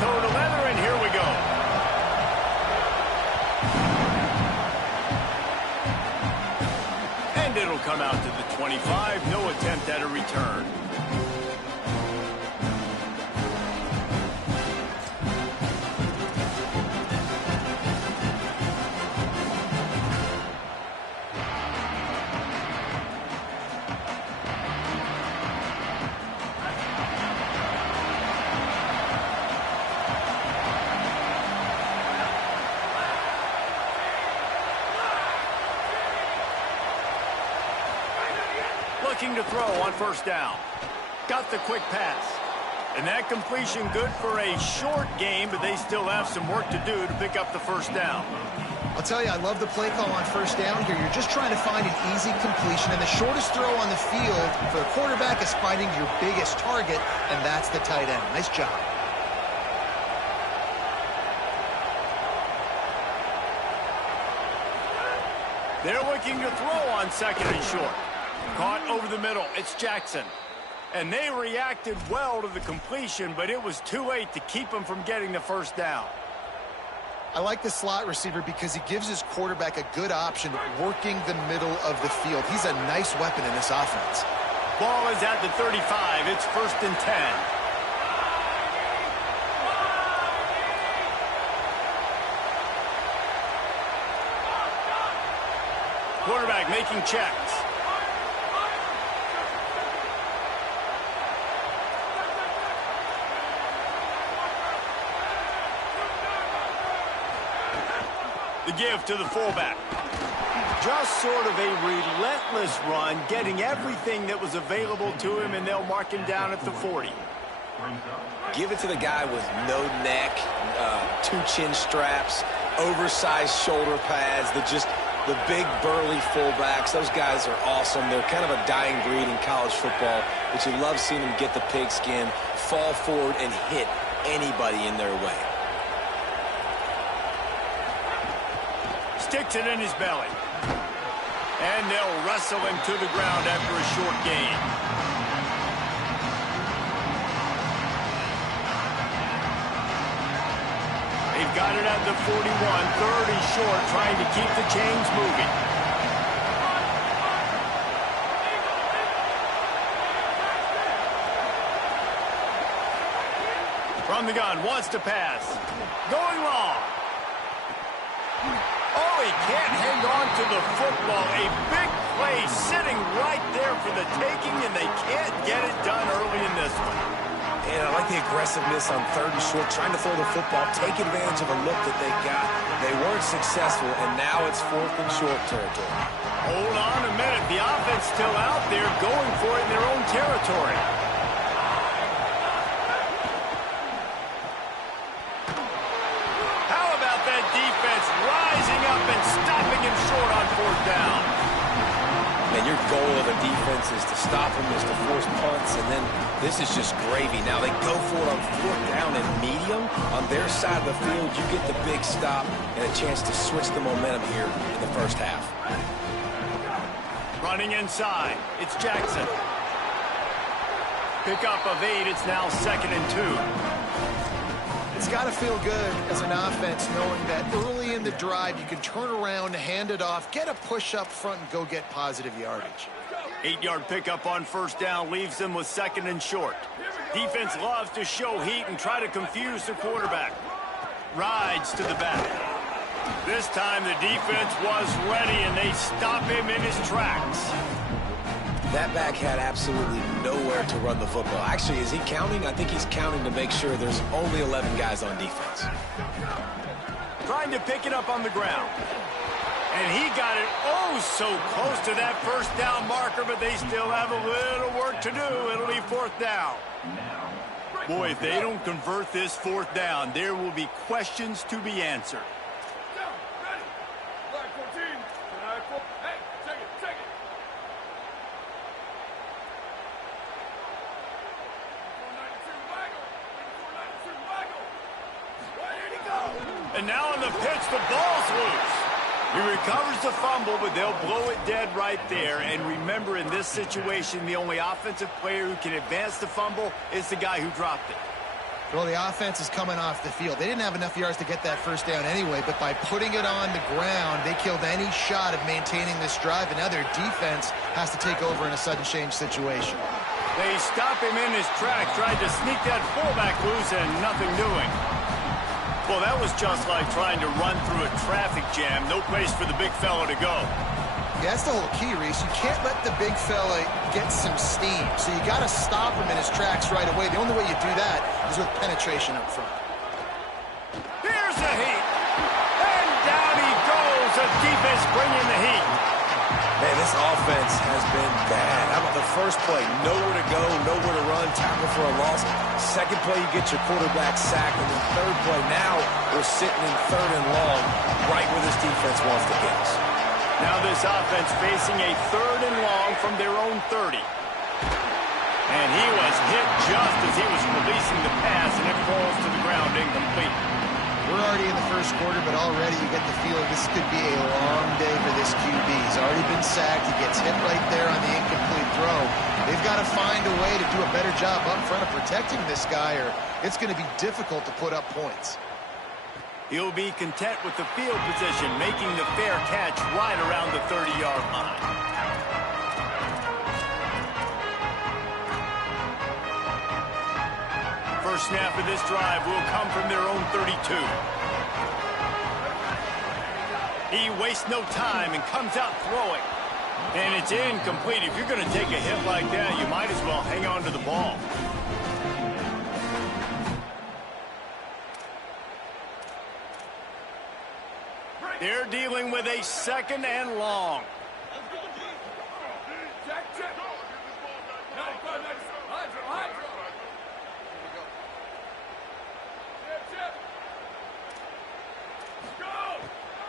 toe to leather, and here we go. And it'll come out to the 25. No attempt at a return. Looking to throw on first down. Got the quick pass. And that completion good for a short game, but they still have some work to do to pick up the first down. I'll tell you, I love the play call on first down here. You're just trying to find an easy completion, and the shortest throw on the field for the quarterback is finding your biggest target, and that's the tight end. Nice job. They're looking to throw on second and short. Caught over the middle. It's Jackson. And they reacted well to the completion, but it was too late to keep them from getting the first down. I like the slot receiver because he gives his quarterback a good option working the middle of the field. He's a nice weapon in this offense. Ball is at the 35. It's 1st and 10. Quarterback making checks. The give to the fullback. Just sort of a relentless run, getting everything that was available to him, and they'll mark him down at the 40. Give it to the guy with no neck, 2 chin straps, oversized shoulder pads, the big burly fullbacks. Those guys are awesome. They're kind of a dying breed in college football, but you love seeing them get the pigskin, fall forward, and hit anybody in their way. Sticks it in his belly. And they'll wrestle him to the ground after a short gain. They've got it at the 41. 3rd and short, trying to keep the chains moving. From the gun, wants to pass. Going long. Oh, he can't hang on to the football. A big play sitting right there for the taking, and they can't get it done early in this one. And I like the aggressiveness on 3rd and short, trying to throw the football, take advantage of a look that they got. They weren't successful, and now it's 4th and short territory. Hold on a minute. The offense still out there going for it in their own territory. How about that defense rising up and stopping him short on 4th down? And your goal of a defense is to stop them, is to force punts, and then this is just gravy. Now they go for it on 4th down and medium. On their side of the field, you get the big stop and a chance to switch the momentum here in the first half. Running inside, it's Jackson. Pickup of 8, it's now 2nd and 2. It's got to feel good as an offense knowing that early in the drive you can turn around, hand it off, get a push up front, and go get positive yardage. 8-yard pickup on 1st down leaves them with 2nd and short. Defense loves to show heat and try to confuse the quarterback. Rides to the back. This time the defense was ready, and they stop him in his tracks. That back had absolutely nowhere to run the football. Actually, is he counting? I think he's counting to make sure there's only 11 guys on defense. Trying to pick it up on the ground. And he got it so close to that 1st down marker, but they still have a little work to do. It'll be 4th down. Boy, if they don't convert this 4th down, there will be questions to be answered. And now on the pitch, the ball's loose. He recovers the fumble, but they'll blow it dead right there. And remember, in this situation, the only offensive player who can advance the fumble is the guy who dropped it. Well, the offense is coming off the field. They didn't have enough yards to get that first down anyway, but by putting it on the ground, they killed any shot of maintaining this drive, and now their defense has to take over in a sudden change situation. They stop him in his tracks, tried to sneak that fullback loose, and nothing doing. Well, that was just like trying to run through a traffic jam. No place for the big fella to go. Yeah, that's the whole key, Reese. You can't let the big fella get some steam. So you got to stop him in his tracks right away. The only way you do that is with penetration up front. Here's the heat. And down he goes. The defense bringing the heat. Man, this offense has been bad. How about the first play? Nowhere to go, nowhere to run, tackle for a loss. Second play, you get your quarterback sacked. And then third play, now we're sitting in third and long, right where this defense wants to get us. Now this offense facing a third and long from their own 30. And he was hit just as he was releasing the pass, and it falls to the ground incomplete. We're already in the first quarter, but already you get the feeling this could be a long day for this QB. He's already been sacked. He gets hit right there on the incomplete throw. They've got to find a way to do a better job up front of protecting this guy, or it's going to be difficult to put up points. He'll be content with the field position, making the fair catch right around the 30-yard line. First snap of this drive will come from their own 32. He wastes no time and comes out throwing. And it's incomplete. If you're going to take a hit like that, you might as well hang on to the ball. They're dealing with a second and long.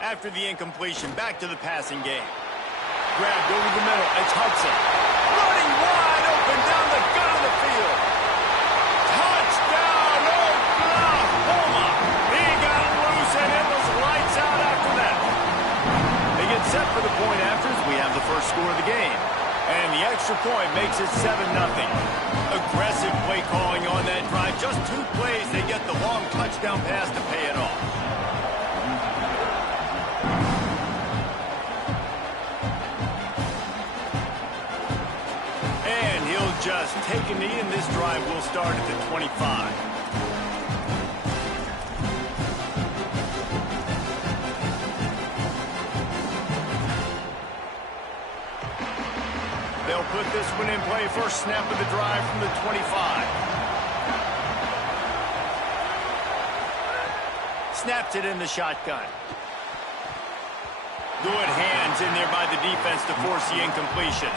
After the incompletion, back to the passing game. Grabbed over the middle. It's Hudson. Running wide open down the gut of the field. Touchdown, Oklahoma. He got loose and it was lights out after that. They get set for the point afters. We have the first score of the game. And the extra point makes it 7-0. Aggressive play calling on that drive. Just 2 plays, they get the long touchdown pass to pay it off. And he'll just take a knee, and this drive will start at the 25. They'll put this one in play. First snap of the drive from the 25. Snaps it in the shotgun. Good hands in there by the defense to force the incompletion.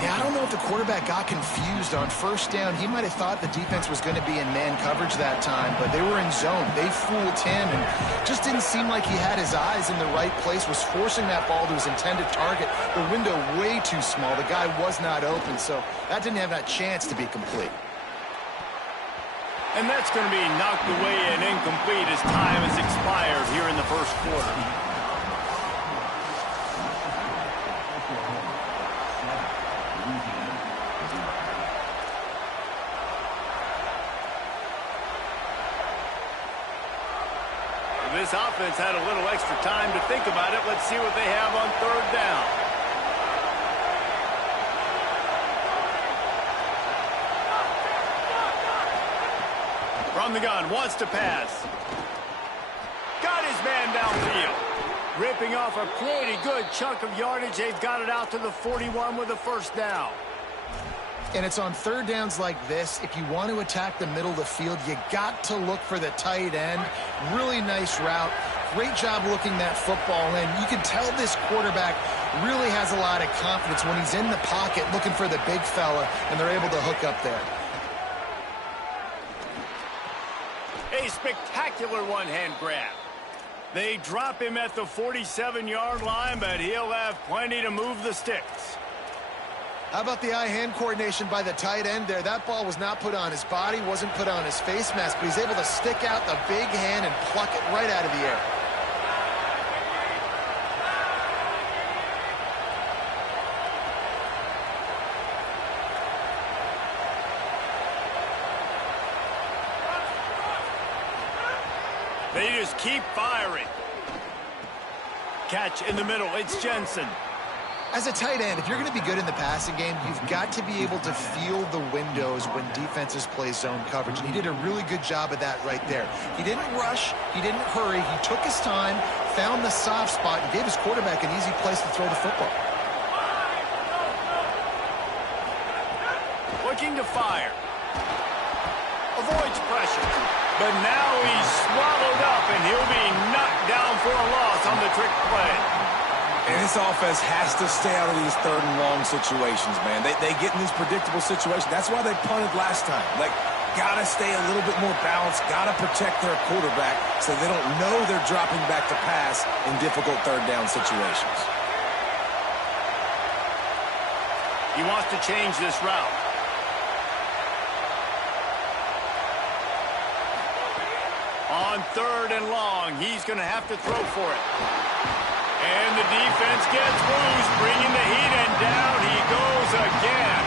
Yeah, I don't know if the quarterback got confused on first down. He might have thought the defense was going to be in man coverage that time, but they were in zone. They fooled him and just didn't seem like he had his eyes in the right place, was forcing that ball to his intended target. The window way too small. The guy was not open, so that didn't have that chance to be complete. And that's going to be knocked away and incomplete as time has expired here in the first quarter. This offense had a little extra time to think about it. Let's see what they have on third down. From the gun, wants to pass. Got his man downfield. Ripping off a pretty good chunk of yardage. They've got it out to the 41 with a first down. And it's on third downs like this. If you want to attack the middle of the field, you got to look for the tight end. Really nice route. Great job looking that football in. You can tell this quarterback really has a lot of confidence when he's in the pocket looking for the big fella, and they're able to hook up there. A spectacular one-hand grab. They drop him at the 47-yard line, but he'll have plenty to move the sticks. How about the eye-hand coordination by the tight end there? That ball was not put on his body, wasn't put on his face mask, but he's able to stick out the big hand and pluck it right out of the air. just keep firing. Catch in the middle. It's Jensen. As a tight end, if you're going to be good in the passing game, you've got to be able to feel the windows when defenses play zone coverage, and he did a really good job of that right there. He didn't rush. He didn't hurry. He took his time, found the soft spot, and gave his quarterback an easy place to throw the football. Looking to fire. Avoids pressure. But now he's swallowed up, and he'll be knocked down for a loss on the trick play. And this offense has to stay out of these third and long situations, man. They get in these predictable situations. That's why they punted last time. Like, gotta stay a little bit more balanced, gotta protect their quarterback so they don't know they're dropping back to pass in difficult third down situations. He wants to change this route. On third and long, he's going to have to throw for it. And the defense gets loose, bringing the heat, and down he goes again.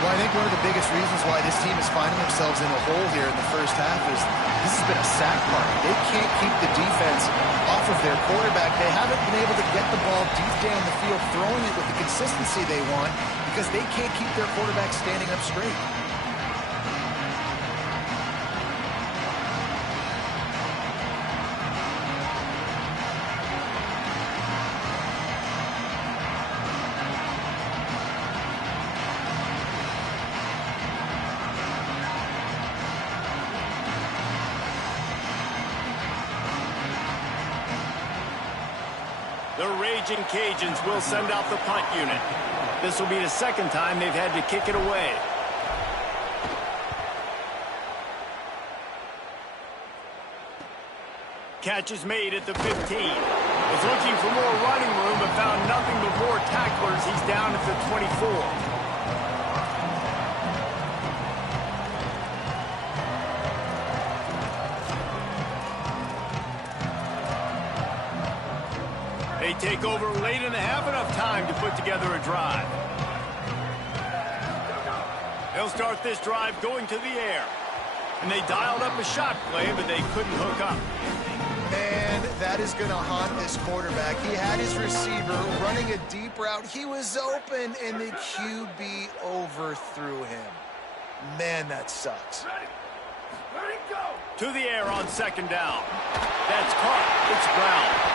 Well, I think one of the biggest reasons why this team is finding themselves in a hole here in the first half is this has been a sack party. They can't keep the defense off of their quarterback. They haven't been able to get the ball deep down the field, throwing it with the consistency they want because they can't keep their quarterback standing up straight. The Raging Cajuns will send out the punt unit. This will be the second time they've had to kick it away. Catch is made at the 15. Was looking for more running room but found nothing but more tacklers. He's down at the 24. They take over late and have enough time to put together a drive. They'll start this drive going to the air. And they dialed up a shot play, but they couldn't hook up. And that is going to haunt this quarterback. He had his receiver running a deep route. He was open, and the QB overthrew him. Man, that sucks. To the air on second down. That's caught. It's Brown.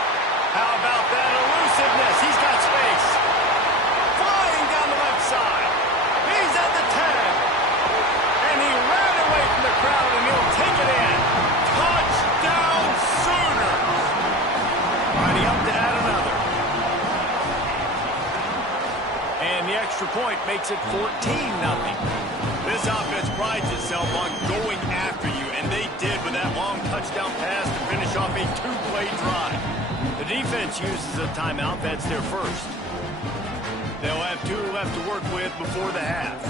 How about that elusiveness? He's got space. Flying down the left side. He's at the 10. And he ran away from the crowd, and he'll take it in. Touchdown Sooners. Lining up to add another. And the extra point makes it 14-0. This offense prides itself on going after you, and they did with that long touchdown pass to finish off a two-play drive. The defense uses a timeout. That's their first. They'll have 2 left to work with before the half.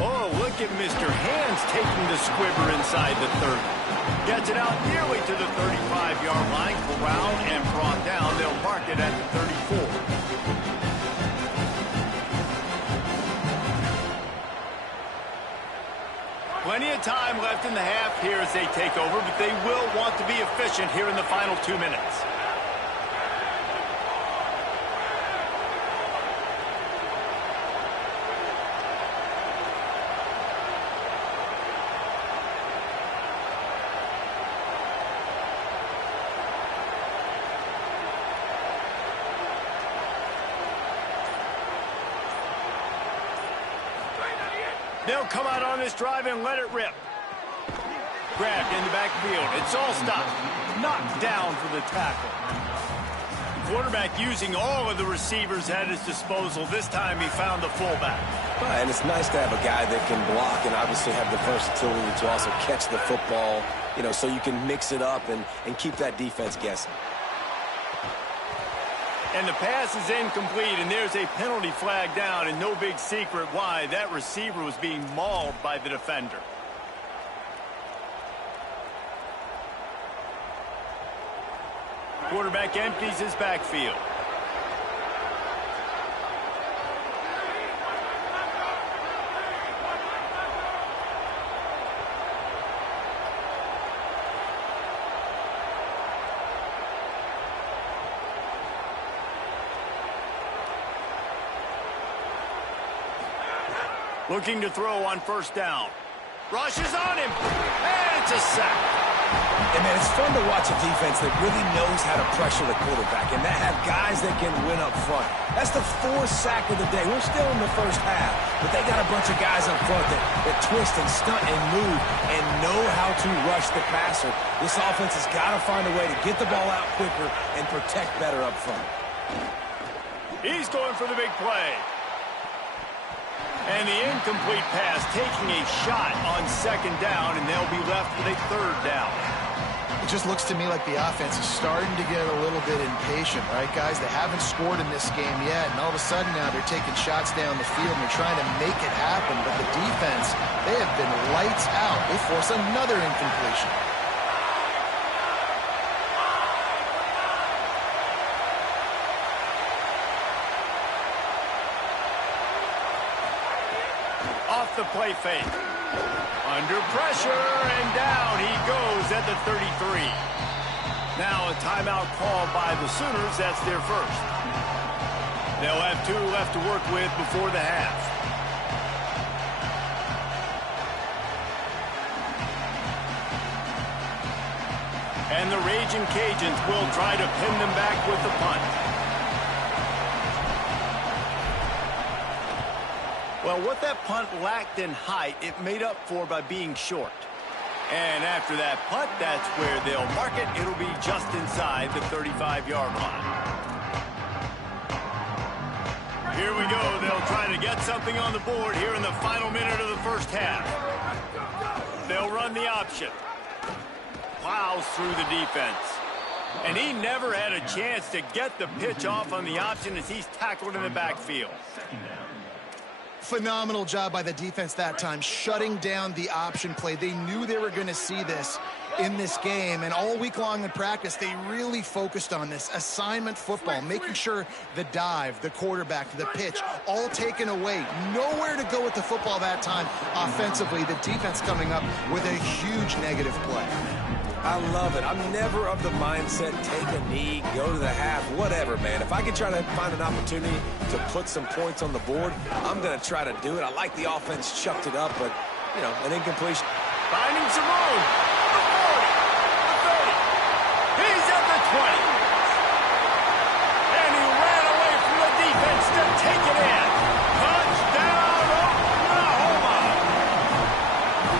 Oh, look at Mr. Hands taking the squibber inside the 30. Gets it out nearly to the 35-yard line. Corralled and brought down. They'll mark it at the 34. Plenty of time left in the half here as they take over, but they will want to be efficient here in the final 2 minutes. They'll come out on this drive and let it rip. Grabbed in the backfield. It's all stopped. Knocked down for the tackle. The quarterback using all of the receivers at his disposal. This time he found the fullback. And it's nice to have a guy that can block and obviously have the versatility to also catch the football, you know, so you can mix it up and keep that defense guessing. And the pass is incomplete, and there's a penalty flag down, and no big secret why. That receiver was being mauled by the defender. Quarterback empties his backfield. Looking to throw on first down. Rushes on him, and it's a sack. And, man, it's fun to watch a defense that really knows how to pressure the quarterback and that have guys that can win up front. That's the fourth sack of the day. We're still in the first half, but they got a bunch of guys up front that twist and stunt and move and know how to rush the passer. This offense has got to find a way to get the ball out quicker and protect better up front. He's going for the big play. And the incomplete pass taking a shot on second down, and they'll be left with a third down. It just looks to me like the offense is starting to get a little bit impatient, right, guys? They haven't scored in this game yet, and all of a sudden now they're taking shots down the field and they're trying to make it happen. But the defense, they have been lights out. They force another incompletion. Off the play fake. Under pressure, and down he goes at the 33. Now a timeout called by the Sooners. That's their first. They'll have 2 left to work with before the half. And the Raging Cajuns will try to pin them back with the punt. Well, what that punt lacked in height, it made up for by being short. And after that punt, that's where they'll mark it. It'll be just inside the 35-yard line. Here we go. They'll try to get something on the board here in the final minute of the first half. They'll run the option. Plows through the defense. And he never had a chance to get the pitch off on the option as he's tackled in the backfield. Phenomenal job by the defense that time, shutting down the option play. They knew they were going to see this in this game, and all week long in practice, they really focused on this assignment football, making sure the dive, the quarterback, the pitch, all taken away. Nowhere to go with the football that time offensively. The defense coming up with a huge negative play. I love it. I'm never of the mindset, take a knee, go to the half, whatever, man. If I can try to find an opportunity to put some points on the board, I'm going to try to do it. I like the offense chucked it up, but, you know, an incompletion. Finding some room. The 40, the 30. He's at the 20. And he ran away from the defense to take it in. Touchdown, Oklahoma.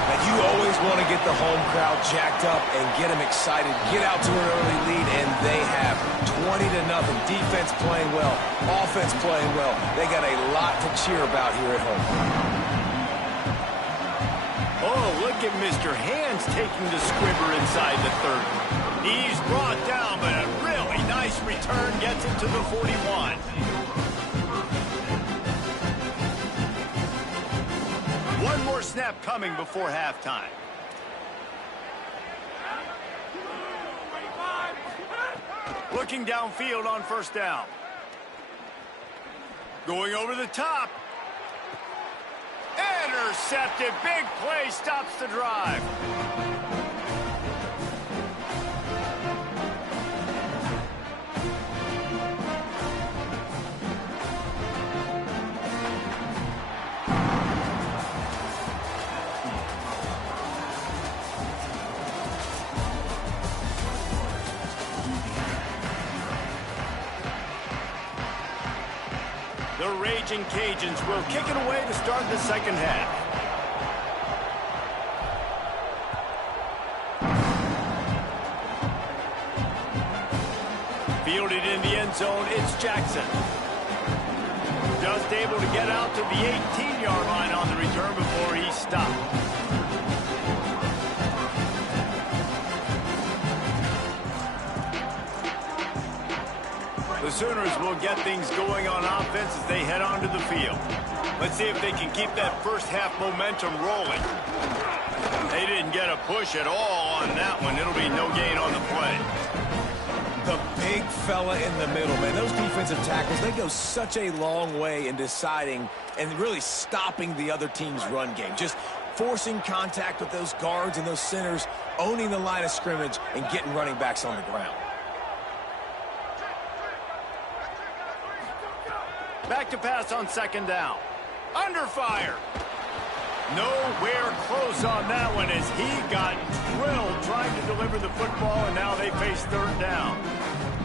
Now, you always want to get the home crowd jacked up and get them excited, get out to an early lead, and they have 20-0. Defense playing well, offense playing well. They got a lot to cheer about here at home. Oh, look at Mr. Hands taking the squibber inside the 30. He's brought down, but a really nice return gets him to the 41. One more snap coming before halftime. Looking downfield on first down. Going over the top. Intercepted. Big play stops the drive. The Raging Cajuns will kick it away to start the second half. Fielded in the end zone, it's Jackson. Just able to get out to the 18-yard line on the return before he stopped. The Sooners will get things going on offense as they head onto the field. Let's see if they can keep that first half momentum rolling. They didn't get a push at all on that one. It'll be no gain on the play. The big fella in the middle, man. Those defensive tackles, they go such a long way in deciding and really stopping the other team's run game. Just forcing contact with those guards and those centers, owning the line of scrimmage, and getting running backs on the ground. Back to pass on second down. Under fire. Nowhere close on that one as he got drilled trying to deliver the football, and now they face third down.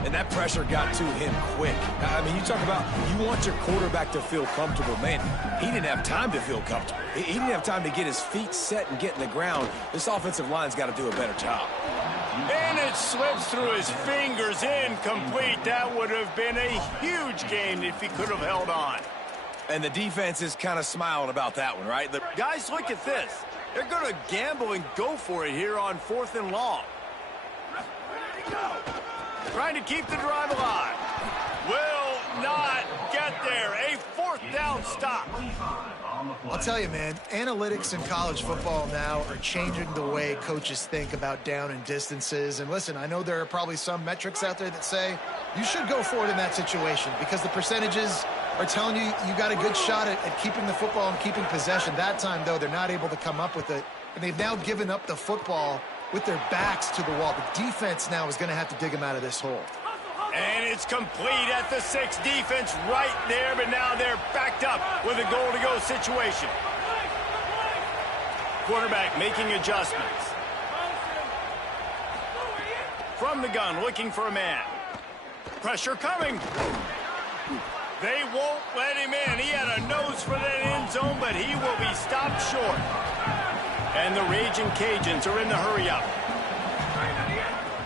And that pressure got to him quick. I mean, you talk about you want your quarterback to feel comfortable. Man, he didn't have time to feel comfortable. He didn't have time to get his feet set and get in the ground. This offensive line's got to do a better job. And it slips through his fingers, incomplete. That would have been a huge gain if he could have held on. And the defense is kind of smiling about that one, right? Guys, look at this. They're going to gamble and go for it here on 4th and long. Trying to keep the drive alive. Will not get there. A 4th down stop. I'll tell you, man, analytics in college football now are changing the way coaches think about down and distances. And listen, I know there are probably some metrics out there that say you should go for it in that situation because the percentages are telling you you got a good shot at keeping the football and keeping possession. That time, though, they're not able to come up with it. And they've now given up the football with their backs to the wall. The defense now is going to have to dig them out of this hole. And it's complete at the 6. Defense right there, but now they're backed up with a goal-to-go situation. Quarterback making adjustments. From the gun, looking for a man. Pressure coming. They won't let him in. He had a nose for that end zone, but he will be stopped short. And the Raging Cajuns are in the hurry-up.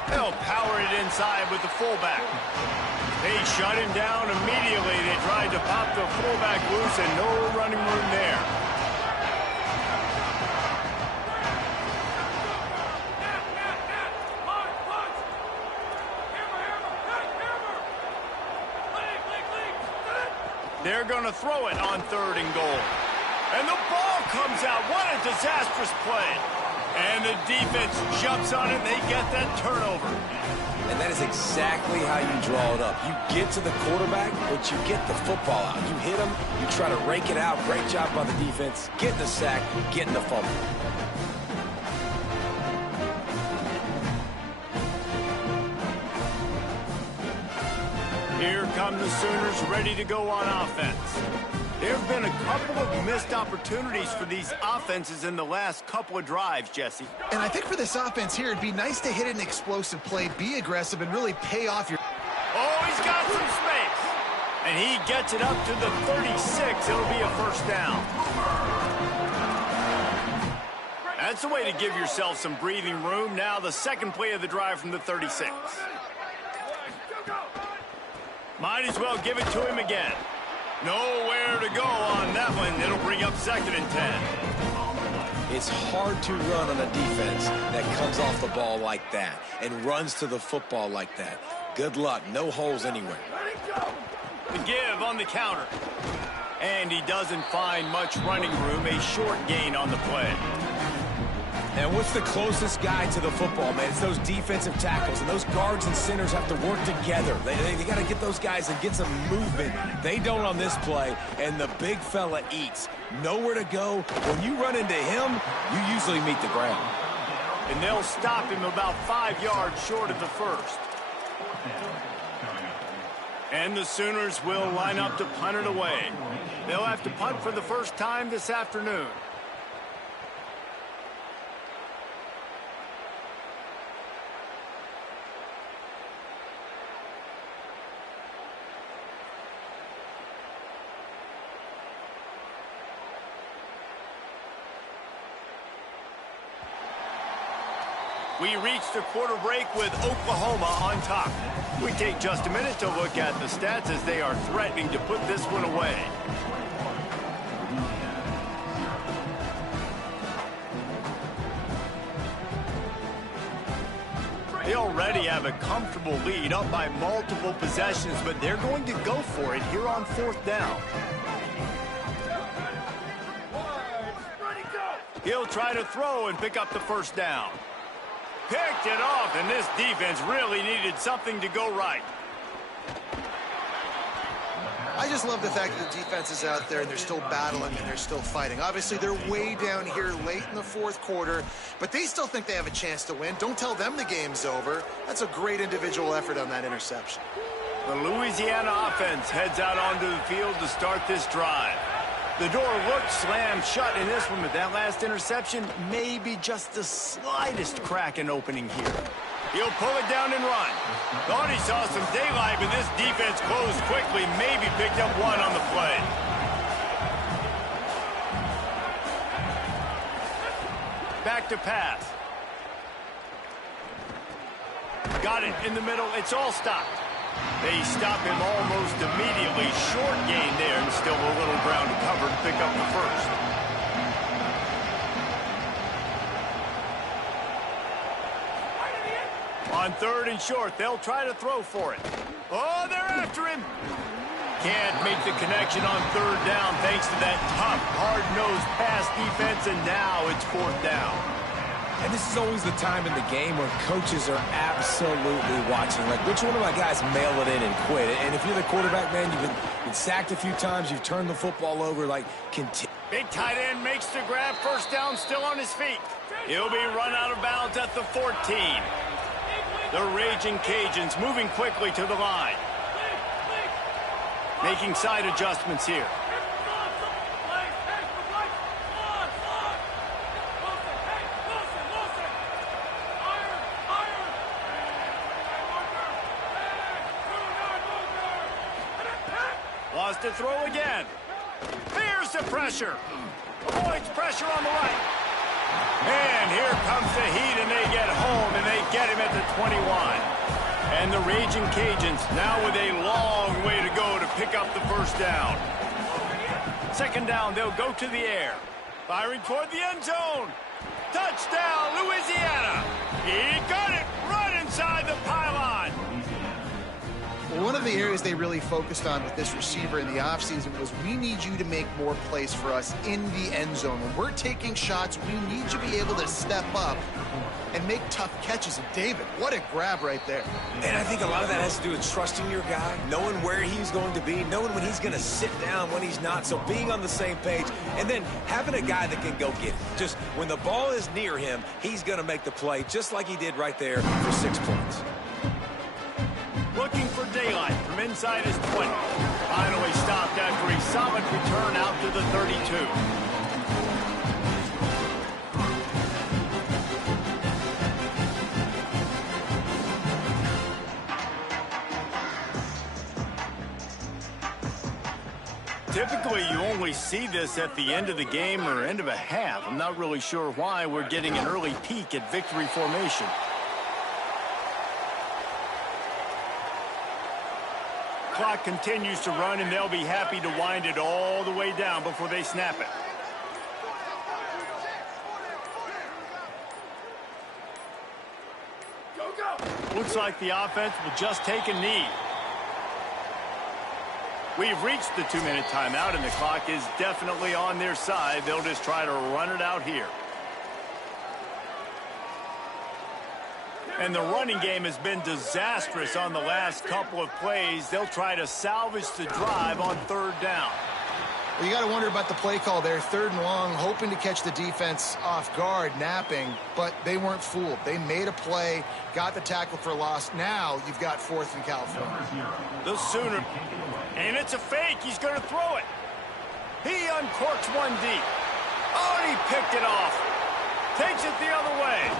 They'll power it inside with the fullback. They shut him down immediately. They tried to pop the fullback loose and no running room there. They're going to throw it on 3rd and goal. And the ball comes out. What a disastrous play. And the defense jumps on it, and they get that turnover. And that is exactly how you draw it up. You get to the quarterback, but you get the football out. You hit him, you try to rake it out. Great job by the defense. Getting the sack, getting the fumble. Here come the Sooners ready to go on offense. There have been a couple of missed opportunities for these offenses in the last couple of drives, Jesse. And I think for this offense here, it'd be nice to hit an explosive play, be aggressive, and really pay off your... Oh, he's got some space. And he gets it up to the 36. It'll be a 1st down. That's the way to give yourself some breathing room. Now the second play of the drive from the 36. Might as well give it to him again. Nowhere to go on that one. It'll bring up 2nd and 10. It's hard to run on a defense that comes off the ball like that and runs to the football like that. Good luck. No holes anywhere. The give on the counter. And he doesn't find much running room. A short gain on the play. And what's the closest guy to the football, man? It's those defensive tackles, and those guards and centers have to work together. They got to get those guys and get some movement. They don't on this play, and the big fella eats. Nowhere to go. When you run into him, you usually meet the ground. And they'll stop him about 5 yards short of the 1st. And the Sooners will line up to punt it away. They'll have to punt for the first time this afternoon. We reach the quarter break with Oklahoma on top. We take just a minute to look at the stats as they are threatening to put this one away. They already have a comfortable lead up by multiple possessions, but they're going to go for it here on 4th down. He'll try to throw and pick up the 1st down. Picked it off, and this defense really needed something to go right. I just love the fact that the defense is out there and they're still battling and they're still fighting. Obviously, they're way down here late in the 4th quarter, but they still think they have a chance to win. Don't tell them the game's over. That's a great individual effort on that interception. The Louisiana offense heads out onto the field to start this drive. The door looked slammed shut in this one, but that last interception may be just the slightest crack in opening here. He'll pull it down and run. Thought he saw some daylight, but this defense closed quickly, maybe picked up one on the play. Back to pass. Got it in the middle. It's all stopped. They stop him almost immediately. Short gain there, and still a little ground to cover to pick up the first. On 3rd and short, they'll try to throw for it. Oh, they're after him. Can't make the connection on 3rd down thanks to that tough, hard-nosed pass defense, and now it's 4th down. And this is always the time in the game where coaches are absolutely watching. Like, which one of my guys mail it in and quit? And if you're the quarterback, man, you've been sacked a few times, you've turned the football over, like, continue. Big tight end makes the grab. 1st down, still on his feet. He'll be run out of bounds at the 14. The Raging Cajuns moving quickly to the line. Making side adjustments here. Lost to throw again. Here's the pressure. Avoids pressure on the right. And here comes the heat, and they get home, and they get him at the 21. And the Raging Cajuns now with a long way to go to pick up the 1st down. 2nd down, they'll go to the air. Firing toward the end zone. Touchdown, Louisiana. He got it right inside the pylon. One of the areas they really focused on with this receiver in the offseason was, we need you to make more plays for us in the end zone. When we're taking shots, we need you to be able to step up and make tough catches. And David, what a grab right there. And I think a lot of that has to do with trusting your guy, knowing where he's going to be, knowing when he's going to sit down, when he's not. So being on the same page, and then having a guy that can go get it. Just when the ball is near him, he's going to make the play, just like he did right there for 6 points. Looking for daylight from inside his 20. Finally stopped after a solid return out to the 32. Typically, you only see this at the end of the game or end of a half. I'm not really sure why we're getting an early peek at victory formation. Clock continues to run, and they'll be happy to wind it all the way down before they snap it. Go, go. Looks like the offense will just take a knee. We've reached the 2-minute timeout, and the clock is definitely on their side. They'll just try to run it out here. And the running game has been disastrous on the last couple of plays. They'll try to salvage the drive on 3rd down. Well, you got to wonder about the play call there. 3rd and long, hoping to catch the defense off guard, napping, but they weren't fooled. They made a play, got the tackle for loss. Now you've got 4th and California. The Sooner. And it's a fake. He's going to throw it. He uncorks one deep. Oh, and he picked it off. Takes it the other way.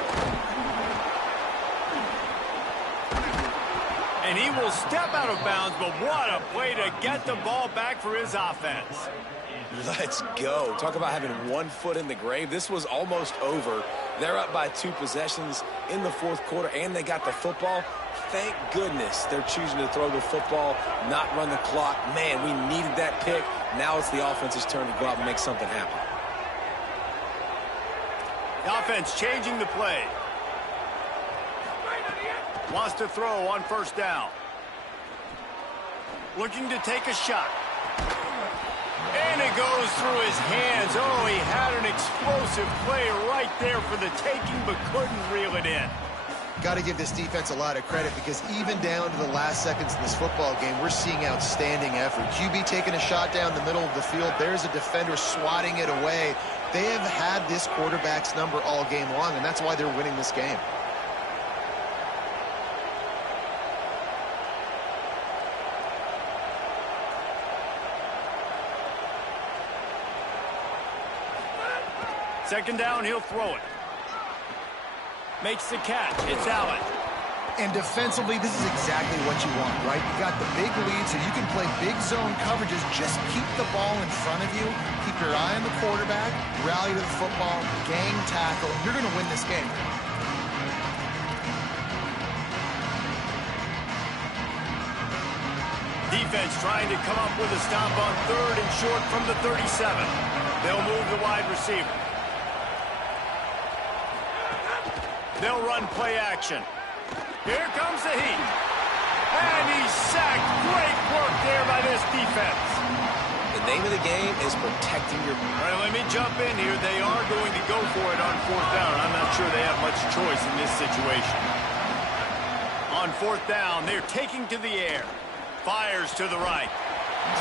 And he will step out of bounds, but what a play to get the ball back for his offense. Let's go. Talk about having 1 foot in the grave. This was almost over. They're up by 2 possessions in the 4th quarter, and they got the football. Thank goodness they're choosing to throw the football, not run the clock. Man, we needed that pick. Now it's the offense's turn to go out and make something happen. The offense changing the play. Wants to throw on 1st down. Looking to take a shot. And it goes through his hands. Oh, he had an explosive play right there for the taking, but couldn't reel it in. Got to give this defense a lot of credit, because even down to the last seconds in this football game, we're seeing outstanding effort. QB taking a shot down the middle of the field. There's a defender swatting it away. They have had this quarterback's number all game long, and that's why they're winning this game. second down, he'll throw it. Makes the catch. It's Allen. And defensively, this is exactly what you want, right? You got the big lead, so you can play big zone coverages. Just keep the ball in front of you. Keep your eye on the quarterback. Rally to the football. Gang tackle. You're going to win this game. Defense trying to come up with a stop on 3rd and short from the 37. They'll move the wide receiver. They'll run play action. Here comes the heat. And he's sacked. Great work there by this defense. The name of the game is protecting your... All right, let me jump in here. They are going to go for it on 4th down. I'm not sure they have much choice in this situation. On 4th down, they're taking to the air. Fires to the right.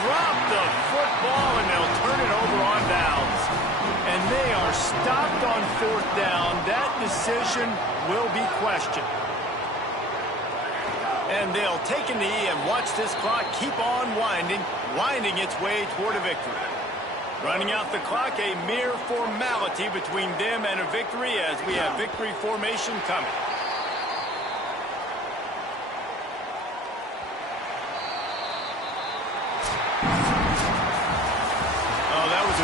Drop the football, and they'll turn it over on downs. And they are stopped on 4th down. That decision will be questioned. And they'll take a knee and watch this clock keep on winding its way toward a victory. Running out the clock, a mere formality between them and a victory as we have victory formation coming.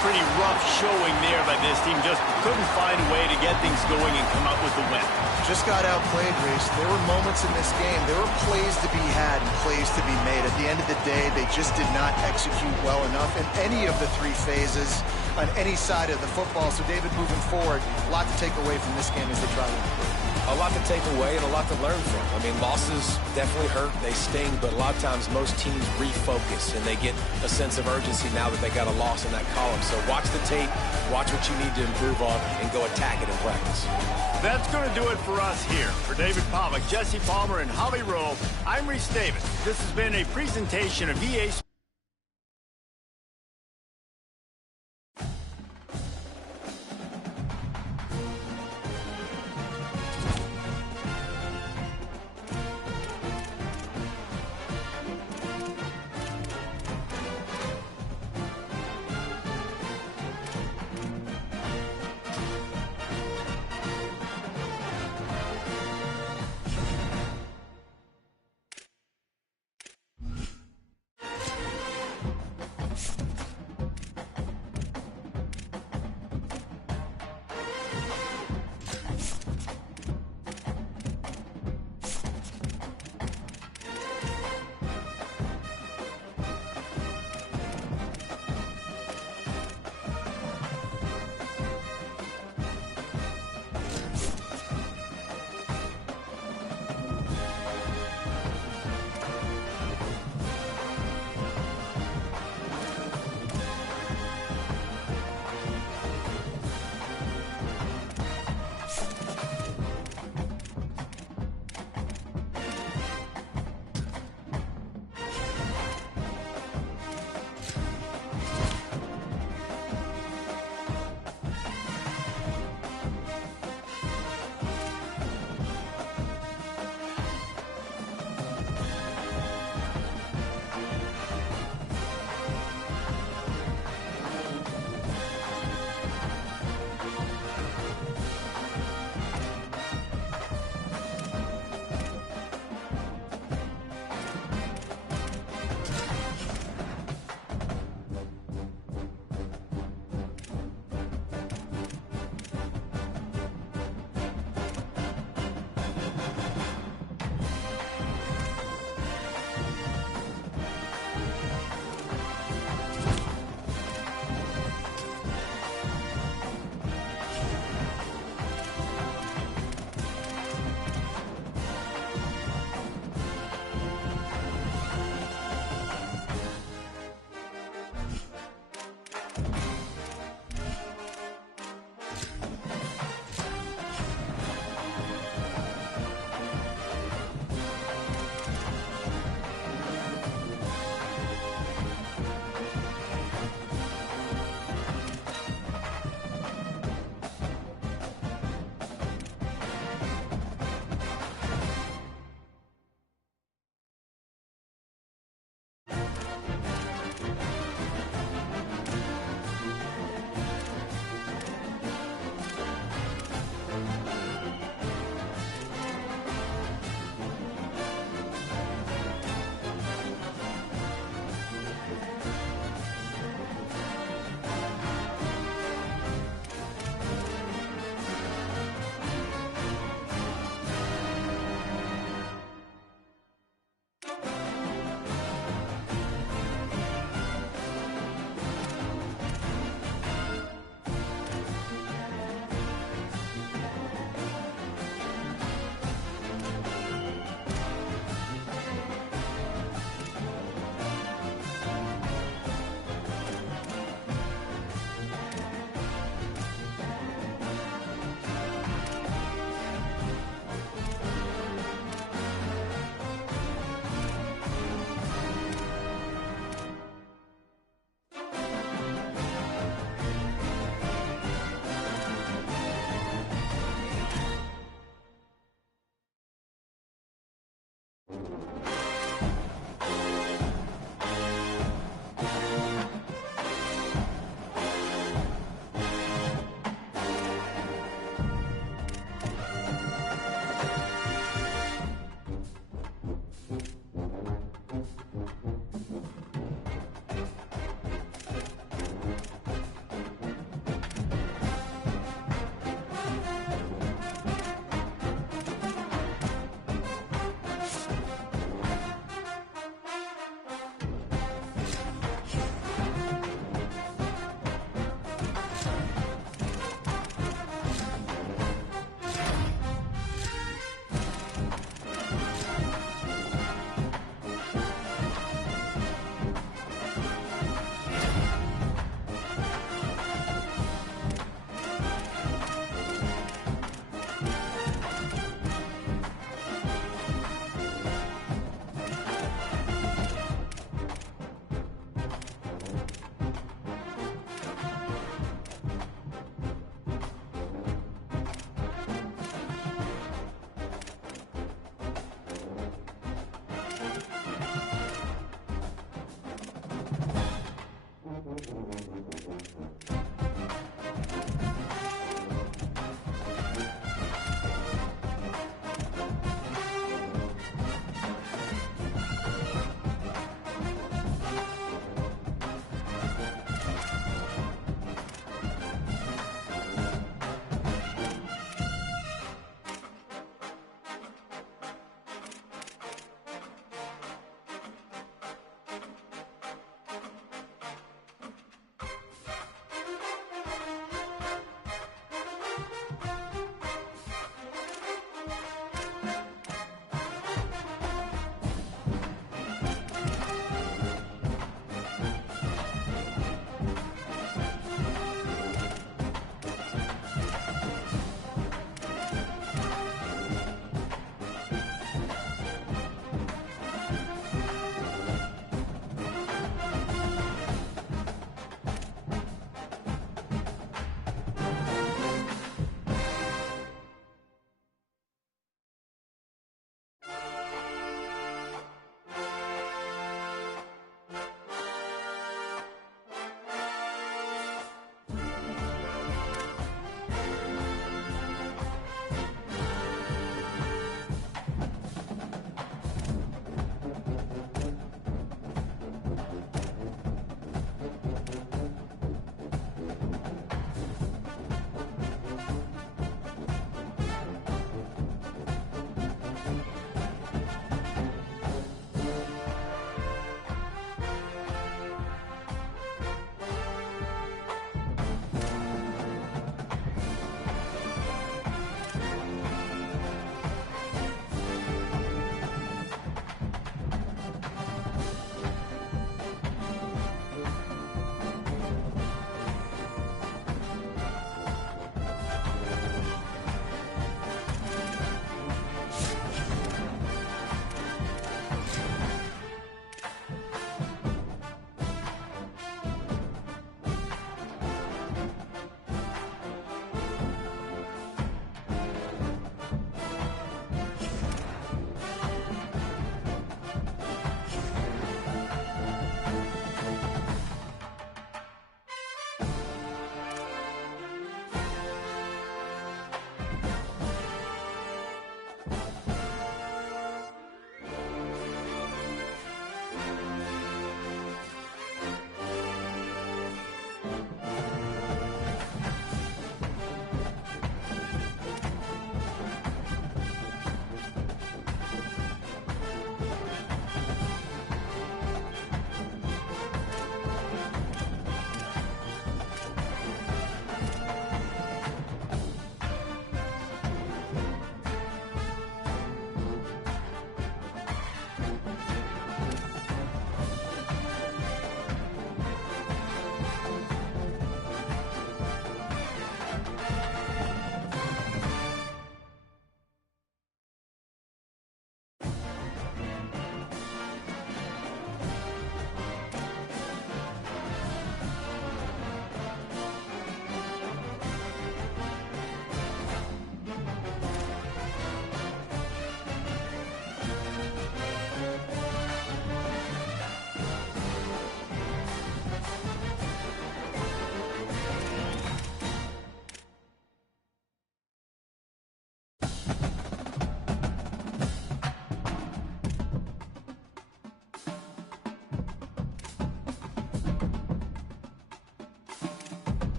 Pretty rough showing there by this team. Just couldn't find a way to get things going and come up with the win. Just got outplayed, Reese. There were moments in this game. There were plays to be had and plays to be made. At the end of the day, they just did not execute well enough in any of the 3 phases on any side of the football. So, David, moving forward, a lot to take away from this game as they try to improve. A lot to take away and a lot to learn from. I mean, losses definitely hurt. They sting, but a lot of times most teams refocus and they get a sense of urgency now that they got a loss in that column. So watch the tape, watch what you need to improve on, and go attack it in practice. That's going to do it for us here. For David Pollack, Jesse Palmer, and Holly Rowe, I'm Reese Davis. This has been a presentation of EA Sports.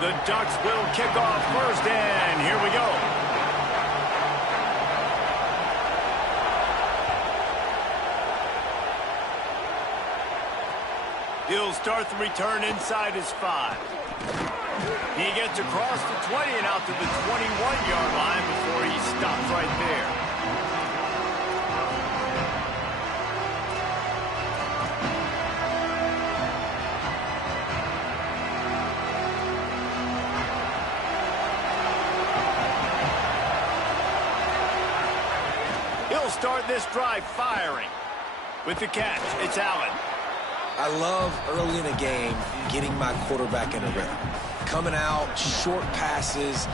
The Ducks will kick off first, and here we go. He'll start the return inside his 5. He gets across the 20 and out to the 21-yard line before he stops right there. He'll start this drive firing. With the catch, it's Allen. I love early in a game getting my quarterback in a rhythm. Coming out, short passes,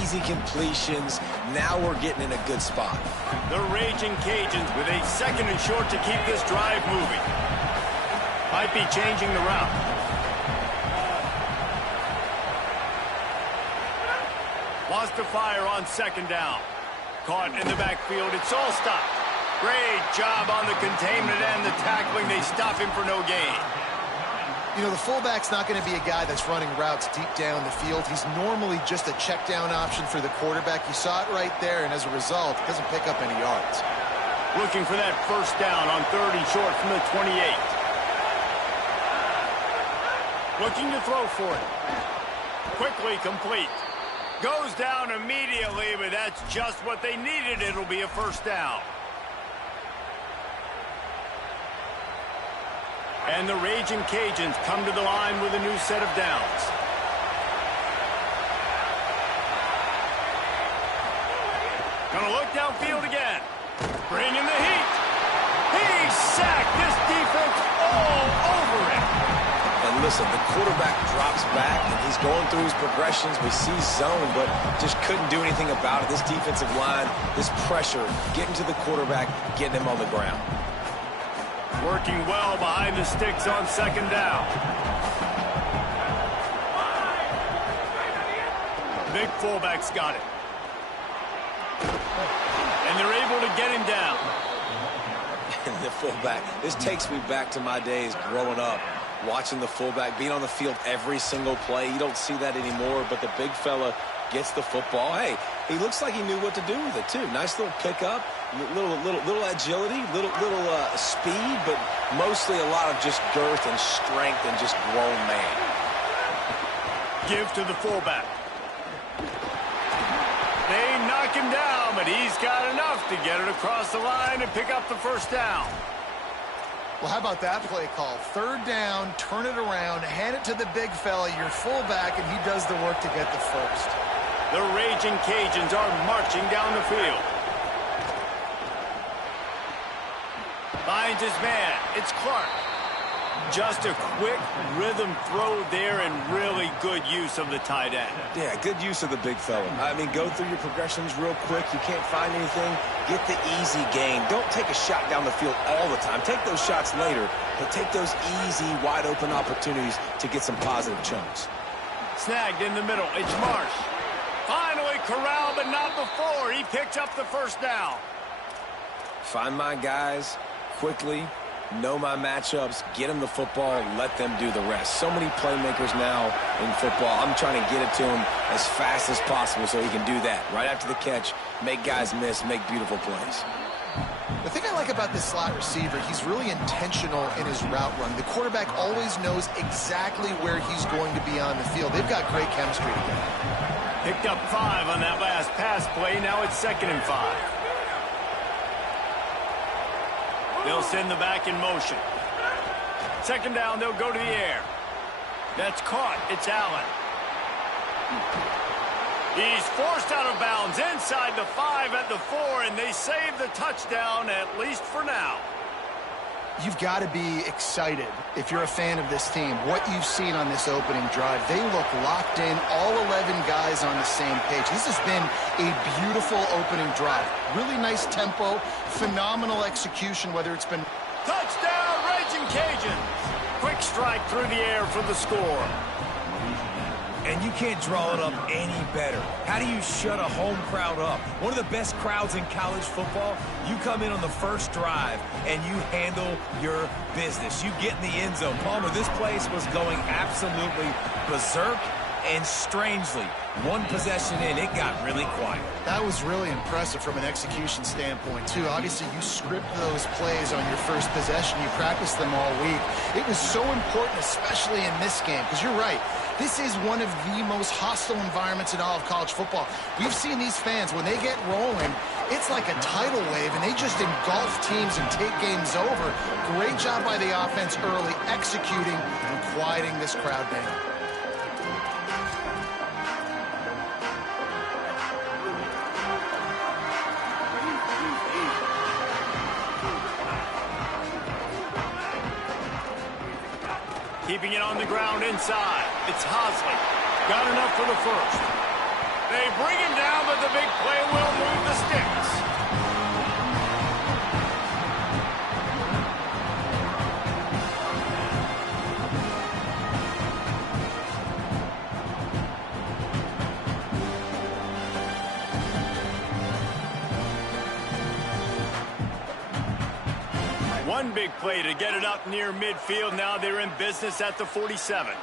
easy completions. Now we're getting in a good spot. The Raging Cajuns with a 2nd and short to keep this drive moving. Might be changing the route. Wants to fire on 2nd down. Caught in the backfield. It's all stopped. Great job on the containment and the tackling. They stop him for no gain. You know, the fullback's not going to be a guy that's running routes deep down the field. He's normally just a check down option for the quarterback. You saw it right there, and as a result, doesn't pick up any yards. Looking for that 1st down on 3rd and short from the 28. Looking to throw for it. Quickly complete. Goes down immediately, but that's just what they needed. It'll be a 1st down. And the Raging Cajuns come to the line with a new set of downs. Gonna look downfield again. Bringing the heat. He's sacked. This defense all over it. And listen, the quarterback drops back, and he's going through his progressions. We see zone, but just couldn't do anything about it. This defensive line, this pressure, getting to the quarterback, getting him on the ground. Working well behind the sticks on 2nd down. Big fullback's got it. And they're able to get him down. And the fullback, this takes me back to my days growing up, watching the fullback being on the field every single play. You don't see that anymore, but the big fella gets the football. Hey, he looks like he knew what to do with it, too. Nice little pickup, little agility, little speed, but mostly a lot of just girth and strength and just grown man. Give to the fullback. They knock him down, but he's got enough to get it across the line and pick up the 1st down. Well, how about that play call? 3rd down, turn it around, hand it to the big fella, your fullback, and he does the work to get the 1st. The Raging Cajuns are marching down the field. Finds his man. It's Clark. Just a quick rhythm throw there and really good use of the tight end. Yeah, good use of the big fella. I mean, go through your progressions real quick. You can't find anything. Get the easy gain. Don't take a shot down the field all the time. Take those shots later, but take those easy, wide-open opportunities to get some positive chunks. Snagged in the middle. It's Marsh. Finally corralled, but not before. He picks up the 1st down. Find my guys quickly. Know my matchups, get them the football, let them do the rest. So many playmakers now in football. I'm trying to get it to him as fast as possible so he can do that. Right after the catch, make guys miss, make beautiful plays. The thing I like about this slot receiver, he's really intentional in his route run. The quarterback always knows exactly where he's going to be on the field. They've got great chemistry together. Picked up 5 on that last pass play. Now it's 2nd and 5. They'll send the back in motion. 2nd down, they'll go to the air. That's caught. It's Allen. He's forced out of bounds inside the 5 at the 4, and they save the touchdown, at least for now. You've got to be excited if you're a fan of this team. What you've seen on this opening drive, they look locked in, all 11 guys on the same page. This has been a beautiful opening drive. Really nice tempo, phenomenal execution, whether it's been... Touchdown, Raging Cajuns! Quick strike through the air for the score. And you can't draw it up any better. How do you shut a home crowd up? One of the best crowds in college football. You come in on the first drive, and you handle your business. You get in the end zone. Palmer, this place was going absolutely berserk, And strangely, one possession in, it got really quiet. That was really impressive from an execution standpoint, too. Obviously, you script those plays on your first possession. You practice them all week. It was so important, especially in this game, because you're right. This is one of the most hostile environments in all of college football. We've seen these fans, when they get rolling, it's like a tidal wave, and they just engulf teams and take games over. Great job by the offense early, executing and quieting this crowd down. Keeping it on the ground inside. It's Hosley. Got enough for the first. They bring him down, but the big play will move the sticks. One big play to get it up near midfield. Now they're in business at the 47.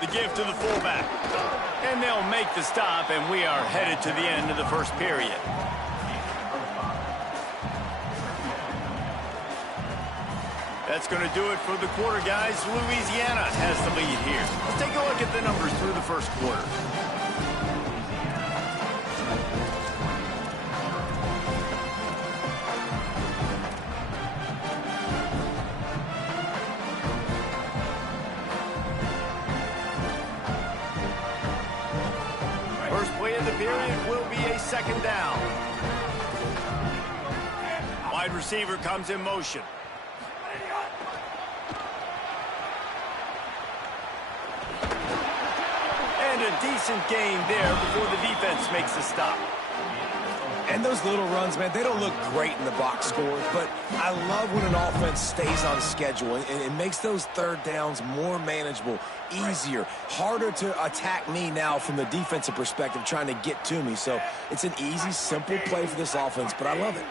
The give to the fullback. And they'll make the stop, and we are headed to the end of the first period. That's going to do it for the quarter, guys. Louisiana has the lead here. Let's take a look at the numbers through the first quarter. First play of the period will be a second down. Wide receiver comes in motion. And a decent gain there before the defense makes a stop. And those little runs, man, they don't look great in the box score, but I love when an offense stays on schedule, and it makes those third downs more manageable, easier, harder to attack me now from the defensive perspective trying to get to me. So it's an easy, simple play for this offense, but I love it.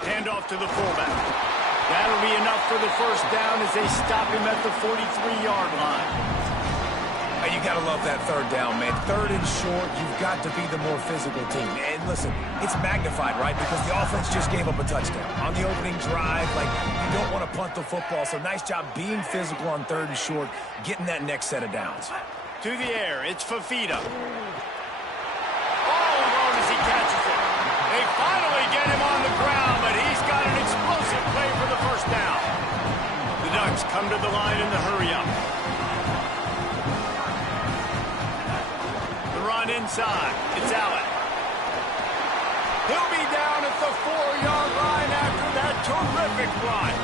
Handoff to the fullback. That'll be enough for the first down as they stop him at the 43-yard line. And you got to love that third down, man. Third and short, you've got to be the more physical team. And listen, it's magnified, right? Because the offense just gave up a touchdown. On the opening drive, like, you don't want to punt the football. So nice job being physical on third and short, getting that next set of downs. To the air, it's Fafita. Oh, alone as he catches it. They finally get him on the ground, but he's got an explosive play for the first down. The Ducks come to the line in the hurry-up. The run inside. It's Allen. He'll be down at the 4-yard line after that terrific run.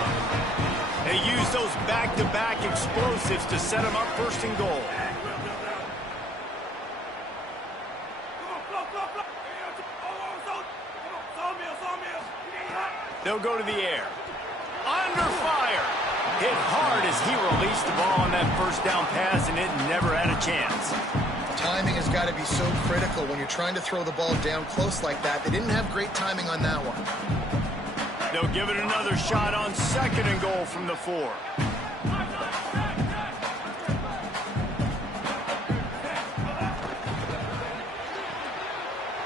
They use those back-to-back explosives to set him up first and goal. They'll go to the air. Under fire. Hit hard as he released the ball on that first down pass, and it never had a chance. Timing has got to be so critical when you're trying to throw the ball down close like that. They didn't have great timing on that one. They'll give it another shot on second and goal from the 4.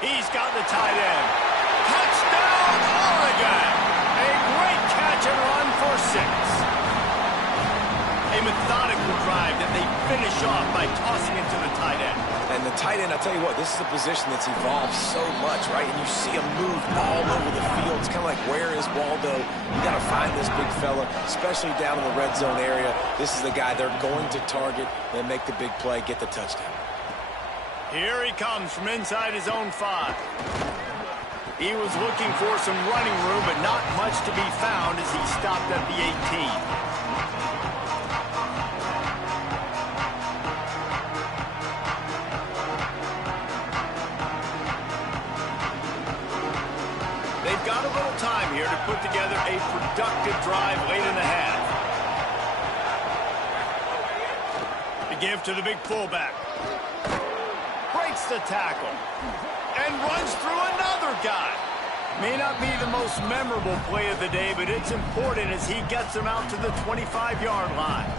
He's got the tight end. Touchdown, Oregon! A great catch and run for 6. A methodical drive that they finish off by tossing it to the tight end. And the tight end, I'll tell you what, this is a position that's evolved so much, right? And you see him move all over the field. It's kind of like, where is Waldo? You got to find this big fella, especially down in the red zone area. This is the guy they're going to target, then make the big play, get the touchdown. Here he comes from inside his own 5. He was looking for some running room, but not much to be found as he stopped at the 18. They've got a little time here to put together a productive drive late in the half. The give to the big fullback. Breaks the tackle. And runs through another guy. May not be the most memorable play of the day, but it's important as he gets him out to the 25-yard line.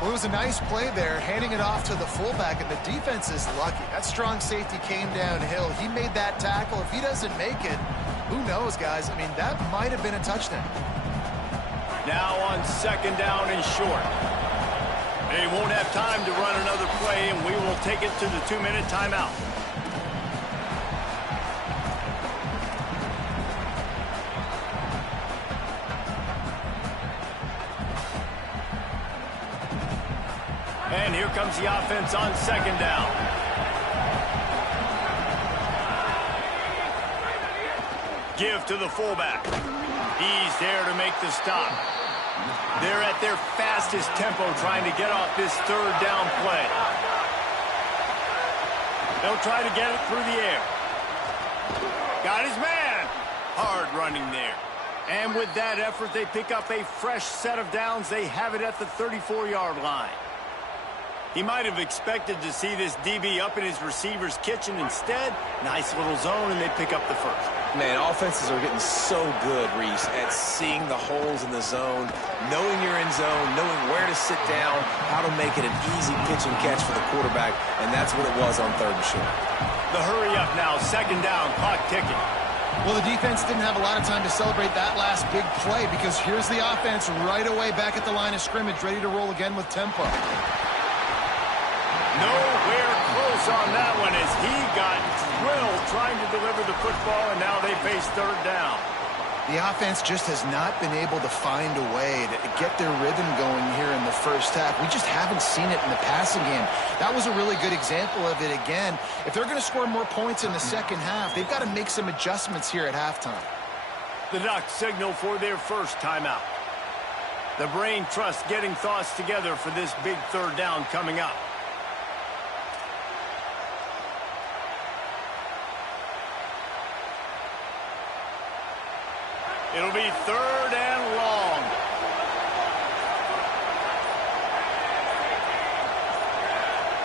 Well, it was a nice play there, handing it off to the fullback, and the defense is lucky. That strong safety came downhill. He made that tackle. If he doesn't make it, who knows, guys? I mean, that might have been a touchdown. Now on second down and short. They won't have time to run another play, and we will take it to the 2-minute timeout. And here comes the offense on second down. Give to the fullback. He's there to make the stop. They're at their fastest tempo trying to get off this third down play. They'll try to get it through the air. Got his man. Hard running there. And with that effort, they pick up a fresh set of downs. They have it at the 34-yard line. He might have expected to see this DB up in his receiver's kitchen. Instead, nice little zone, and they pick up the first. Man, offenses are getting so good, Reese, at seeing the holes in the zone, knowing you're in zone, knowing where to sit down, how to make it an easy pitch and catch for the quarterback, and that's what it was on third and short. The hurry up now, second down, clock ticking. Well, the defense didn't have a lot of time to celebrate that last big play because here's the offense right away back at the line of scrimmage, ready to roll again with tempo. Nowhere close on that one as he got drilled trying to deliver the football, and now they face third down. The offense just has not been able to find a way to get their rhythm going here in the first half. We just haven't seen it in the passing game. That was a really good example of it again. If they're going to score more points in the second half, they've got to make some adjustments here at halftime. The Ducks signal for their first timeout. The brain trust getting thoughts together for this big third down coming up. It'll be third and long.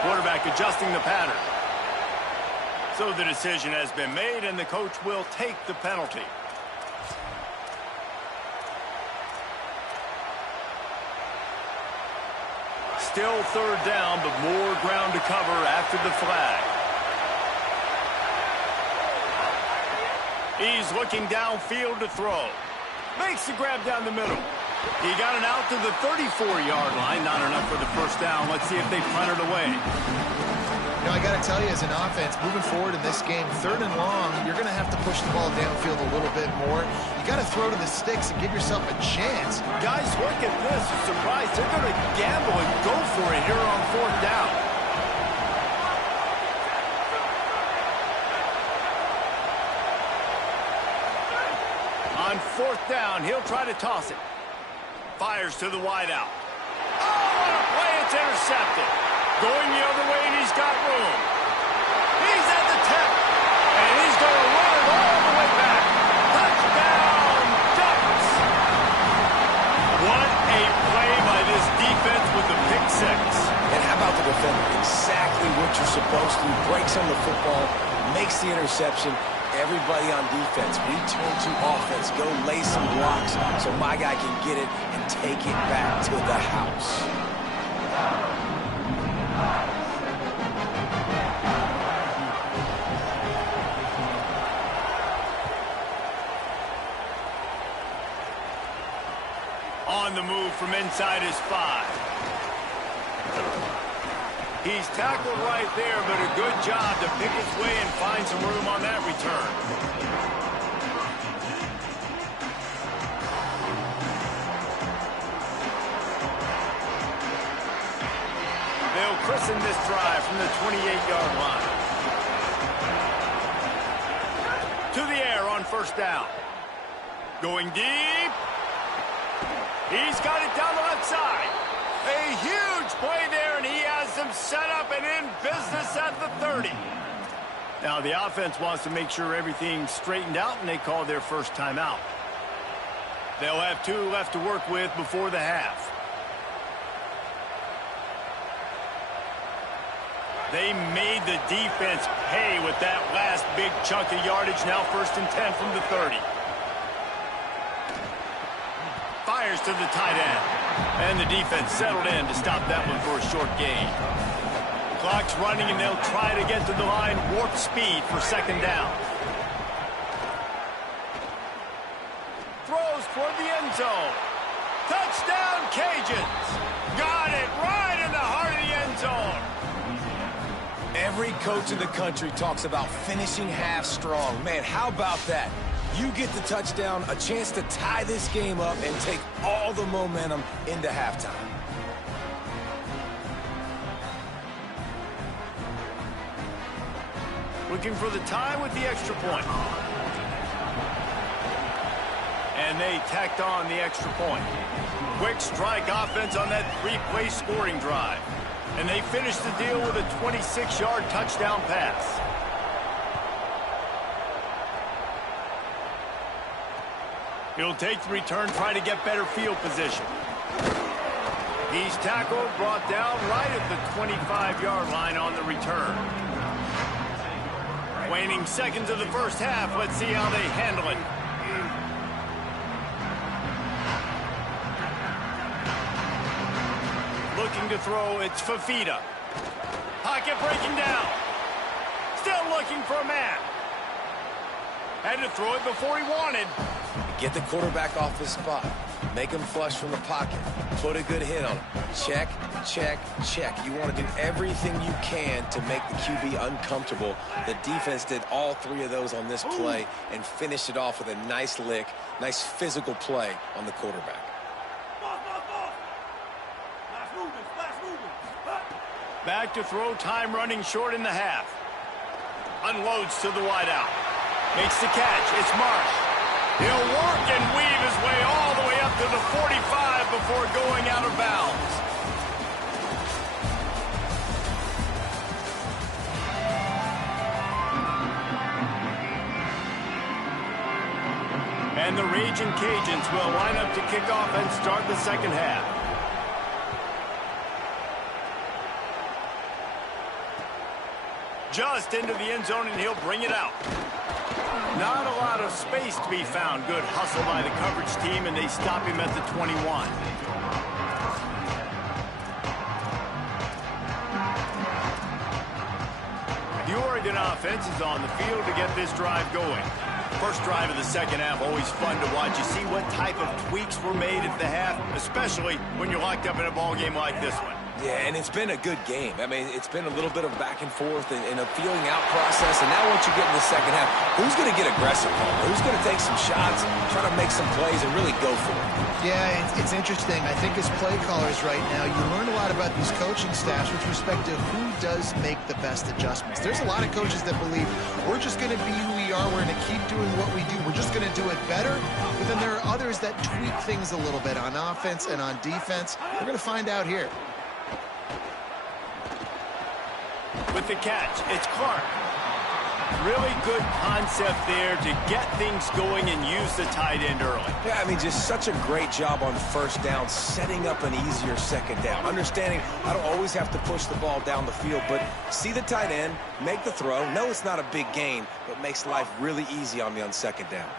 Quarterback adjusting the pattern. So the decision has been made, and the coach will take the penalty. Still third down, but more ground to cover after the flag. He's looking downfield to throw. Makes the grab down the middle. He got it out to the 34-yard line. Not enough for the first down. Let's see if they punt it away. You know, I got to tell you, as an offense, moving forward in this game, third and long, you're going to have to push the ball downfield a little bit more. You got to throw to the sticks and give yourself a chance. Guys, look at this. I'm surprised they're going to gamble and go for it here on fourth down. On fourth down, he'll try to toss it. Fires to the wideout. Oh, what a play. It's intercepted. Going the other way, and he's got room. He's at the 10. And he's going to run it all the way back. Touchdown, Ducks. What a play by this defense with the pick six. And how about the defender? Exactly what you're supposed to do. Breaks on the football, makes the interception. Everybody on defense, we turn to offense. Go lay some blocks so my guy can get it and take it back to the house. On the move from inside his 5. He's tackled right there, but a good job to pick his way and find some room on that return. They'll christen this drive from the 28-yard line. To the air on first down. Going deep. He's got it down the left side. A huge play there, and he has them set up and in business at the 30. Now, the offense wants to make sure everything's straightened out, and they call their first timeout. They'll have 2 left to work with before the half. They made the defense pay with that last big chunk of yardage. Now 1st and 10 from the 30. Fires to the tight end. And the defense settled in to stop that one for a short gain. Clock's running, and they'll try to get to the line. Warp speed for 2nd down. Throws toward the end zone. Touchdown, Cajuns. Got it right in the heart of the end zone. Every coach in the country talks about finishing half strong. Man, how about that? You get the touchdown, a chance to tie this game up and take all the momentum into halftime. Looking for the tie with the extra point. And they tacked on the extra point. Quick strike offense on that 3-play scoring drive. And they finished the deal with a 26-yard touchdown pass. He'll take the return, try to get better field position. He's tackled, brought down right at the 25-yard line on the return. Waning seconds of the first half. Let's see how they handle it. Looking to throw, it's Fafita. Pocket breaking down. Still looking for a man. Had to throw it before he wanted. Get the quarterback off his spot. Make him flush from the pocket. Put a good hit on him. Check, check, check. You want to do everything you can to make the QB uncomfortable. The defense did all 3 of those on this play and finished it off with a nice lick, nice physical play on the quarterback. Back to throw, time running short in the half. Unloads to the wideout. Makes the catch. It's Marsh. He'll work and weave his way all the way up to the 45 before going out of bounds. And the Raging Cajuns will line up to kick off and start the second half. Just into the end zone, and he'll bring it out. Not a lot of space to be found. Good hustle by the coverage team, and they stop him at the 21. The Oregon offense is on the field to get this drive going. First drive of the second half, always fun to watch. You see what type of tweaks were made at the half, especially when you're locked up in a ball game like this one. Yeah, and it's been a good game. I mean, it's been a little bit of back and forth and a feeling out process. And now once you get in the second half, who's going to get aggressive? Who's going to take some shots, try to make some plays, and really go for it? Yeah, it's interesting. I think as play callers right now, you learn a lot about these coaching staffs with respect to who does make the best adjustments. There's a lot of coaches that believe we're just going to be who we are. We're going to keep doing what we do. We're just going to do it better. But then there are others that tweak things a little bit on offense and on defense. We're going to find out here. With the catch, it's Clark. Really good concept there to get things going and use the tight end early. Yeah, I mean, just such a great job on first down, setting up an easier second down. Understanding I don't always have to push the ball down the field, but see the tight end, make the throw. No, it's not a big gain, but makes life really easy on me on second down.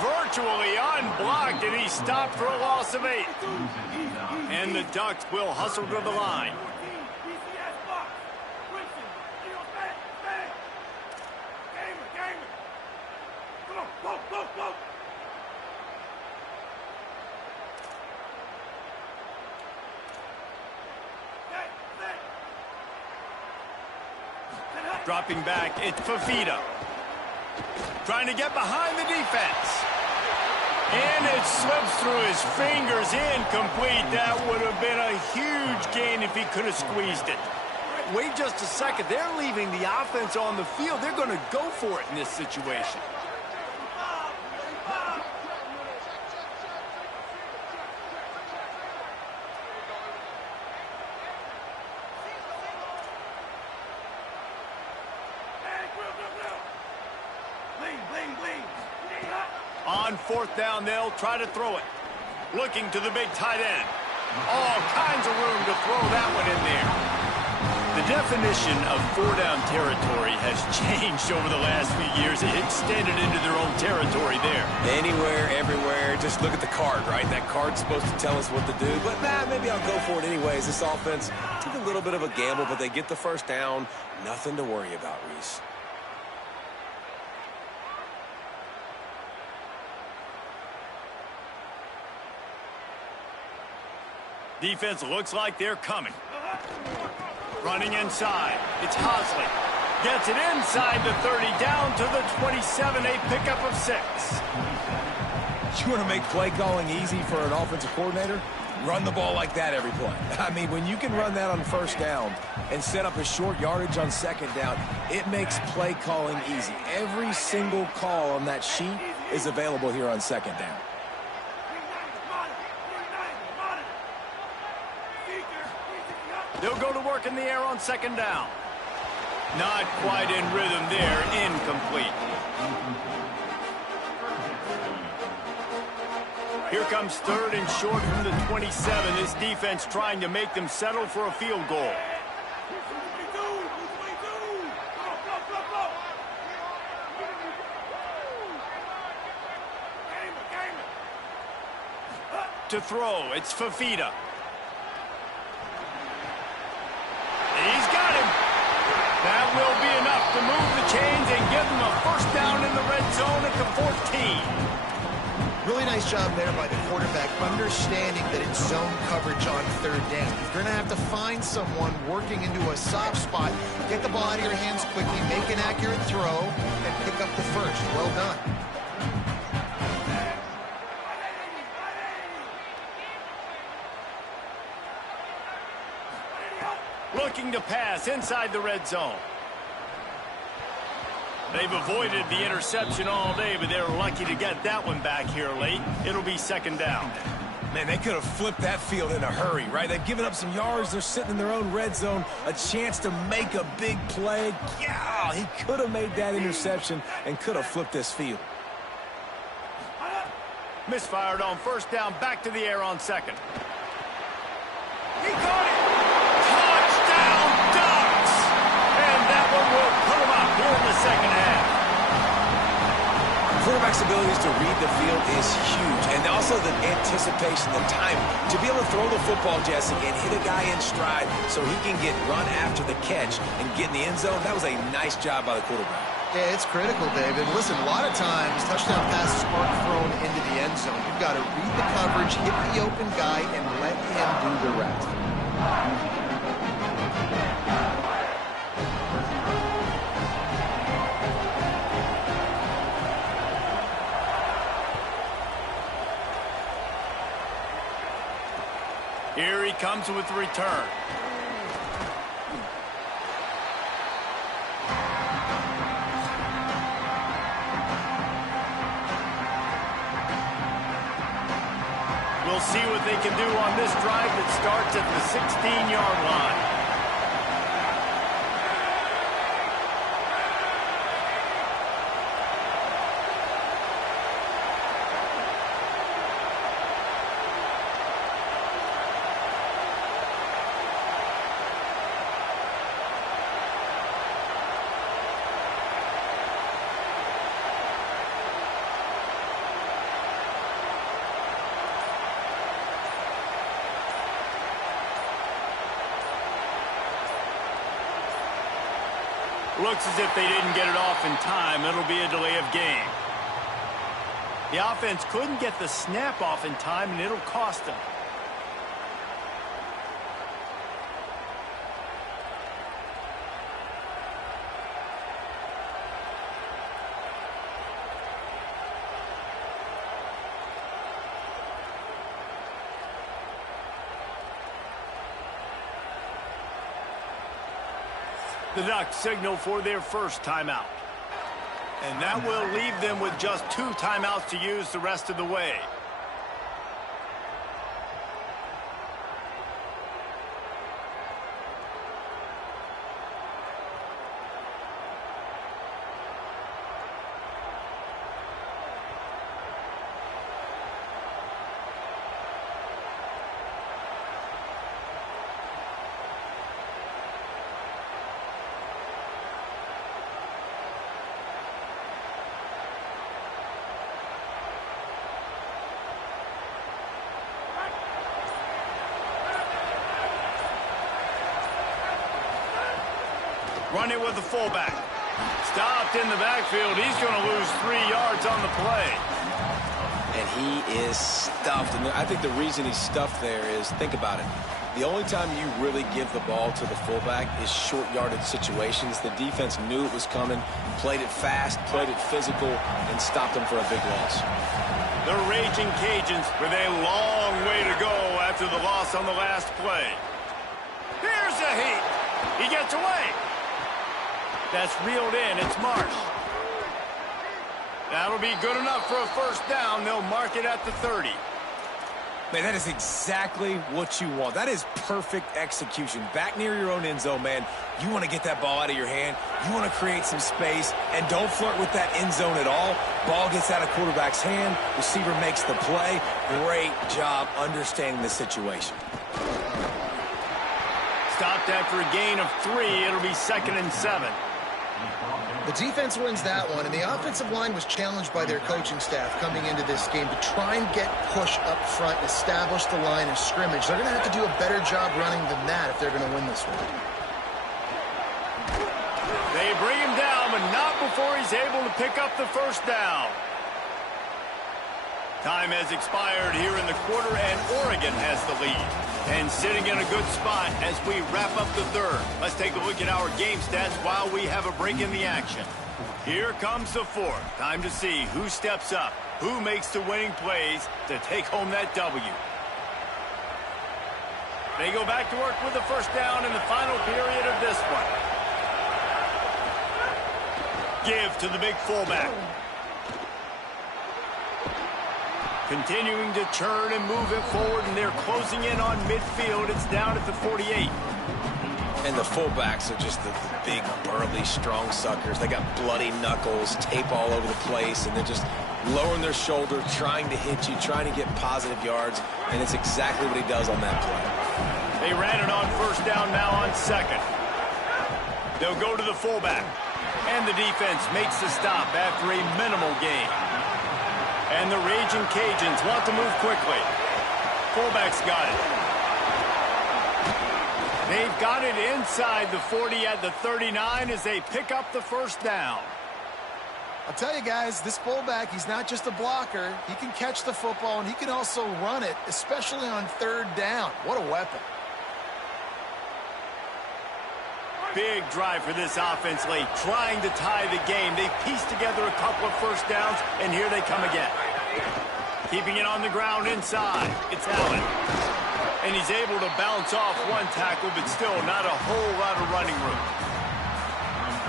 Virtually unblocked, and he stopped for a loss of 8. And the Ducks will hustle to the line. Dropping back, it's Fafita. Trying to get behind the defense. And it slips through his fingers, incomplete. That would have been a huge gain if he could have squeezed it. Wait just a second. They're leaving the offense on the field. They're going to go for it in this situation. On fourth down, they'll try to throw it. Looking to the big tight end. All kinds of room to throw that one in there. The definition of four-down territory has changed over the last few years. It extended into their own territory there. Anywhere, everywhere, just look at the card, right? That card's supposed to tell us what to do, but maybe I'll go for it anyways. This offense took a little bit of a gamble, but they get the first down. Nothing to worry about, Reese. Defense looks like they're coming. Running inside. It's Hosley. Gets it inside the 30, down to the 27, a pickup of 6. You want to make play calling easy for an offensive coordinator? Run the ball like that every play. I mean, when you can run that on first down and set up a short yardage on second down, it makes play calling easy. Every single call on that sheet is available here on second down. They'll go to work in the air on second down. Not quite in rhythm there. Incomplete. Here comes third and short from the 27. This defense trying to make them settle for a field goal. To throw, it's Fafita. He's got him. That will be enough to move the chains and give them a first down in the red zone at the 14. Really nice job there by the quarterback, understanding that it's zone coverage on third down. You're going to have to find someone working into a soft spot, get the ball out of your hands quickly, make an accurate throw, and pick up the first. Well done. Looking to pass inside the red zone. They've avoided the interception all day, but they're lucky to get that one back here late. It'll be second down. Man, they could have flipped that field in a hurry, right? They've given up some yards. They're sitting in their own red zone. A chance to make a big play. Yeah, he could have made that interception and could have flipped this field. Misfired on first down, back to the air on second. He caught it! Touchdown, Ducks! And that one will put them up here in the second half. Quarterback's abilities to read the field is huge, and also the anticipation, the time to be able to throw the football, Jesse, and hit a guy in stride so he can get run after the catch and get in the end zone. That was a nice job by the quarterback. Yeah, it's critical, David. Listen, a lot of times touchdown passes aren't thrown into the end zone. You've got to read the coverage, hit the open guy, and let him do the rest. Here he comes with the return. We'll see what they can do on this drive that starts at the 16-yard line. Looks as if they didn't get it off in time. It'll be a delay of game. The offense couldn't get the snap off in time, and it'll cost them. The Ducks signal for their first timeout. And that will leave them with just 2 timeouts to use the rest of the way. Run it with the fullback. Stopped in the backfield. He's going to lose 3 yards on the play. And he is stuffed. And I think the reason he's stuffed there is, think about it. The only time you really give the ball to the fullback is short yardage situations. The defense knew it was coming, played it fast, played it physical, and stopped him for a big loss. The Raging Cajuns with a long way to go after the loss on the last play. Here's a heat. He gets away. That's reeled in. It's Marsh. That'll be good enough for a first down. They'll mark it at the 30. Man, that is exactly what you want. That is perfect execution. Back near your own end zone, man. You want to get that ball out of your hand. You want to create some space. And don't flirt with that end zone at all. Ball gets out of quarterback's hand. Receiver makes the play. Great job understanding the situation. Stopped after a gain of 3. It'll be 2nd and 7. The defense wins that one, and the offensive line was challenged by their coaching staff coming into this game to try and get push up front and establish the line of scrimmage. They're going to have to do a better job running than that if they're going to win this one. They bring him down, but not before he's able to pick up the first down. Time has expired here in the quarter, and Oregon has the lead. And sitting in a good spot as we wrap up the third. Let's take a look at our game stats while we have a break in the action. Here comes the fourth. Time to see who steps up, who makes the winning plays to take home that W. They go back to work with the first down in the final period of this one. Give to the big fullback. Continuing to turn and move it forward, and they're closing in on midfield. It's down at the 48. And the fullbacks are just the big, burly, strong suckers. They got bloody knuckles, tape all over the place, and they're just lowering their shoulder, trying to hit you, trying to get positive yards, and it's exactly what he does on that play. They ran it on first down, now on second. They'll go to the fullback, and the defense makes the stop after a minimal gain. And the Raging Cajuns want to move quickly. Fullback's got it. They've got it inside the 40 at the 39 as they pick up the first down. I'll tell you guys, this fullback, he's not just a blocker. He can catch the football, and he can also run it, especially on third down. What a weapon. Big drive for this offense late, trying to tie the game. They've pieced together a couple of first downs, and here they come again. Keeping it on the ground inside. It's Allen. And he's able to bounce off one tackle, but still not a whole lot of running room.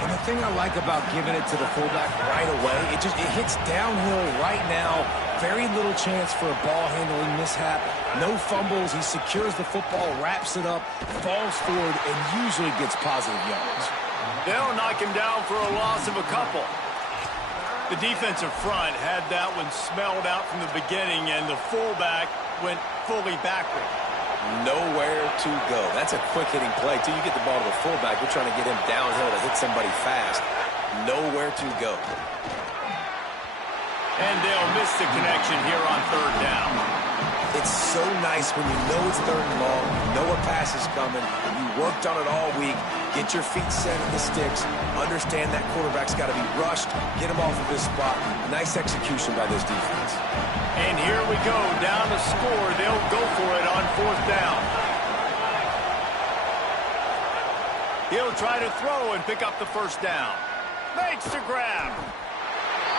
And the thing I like about giving it to the fullback right away, it hits downhill right now. Very little chance for a ball handling mishap. No fumbles. He secures the football, wraps it up, falls forward, and usually gets positive yards. They'll knock him down for a loss of a couple. The defensive front had that one smelled out from the beginning, and the fullback went fully backward. Nowhere to go. That's a quick-hitting play. Till you get the ball to the fullback, you're trying to get him downhill to hit somebody fast. Nowhere to go. And they'll miss the connection here on third down. It's so nice when you know it's third and long, you know a pass is coming, you worked on it all week, get your feet set in the sticks, understand that quarterback's got to be rushed, get him off of his spot. Nice execution by this defense. And here we go, down to score. They'll go for it on fourth down. He'll try to throw and pick up the first down. Makes the grab.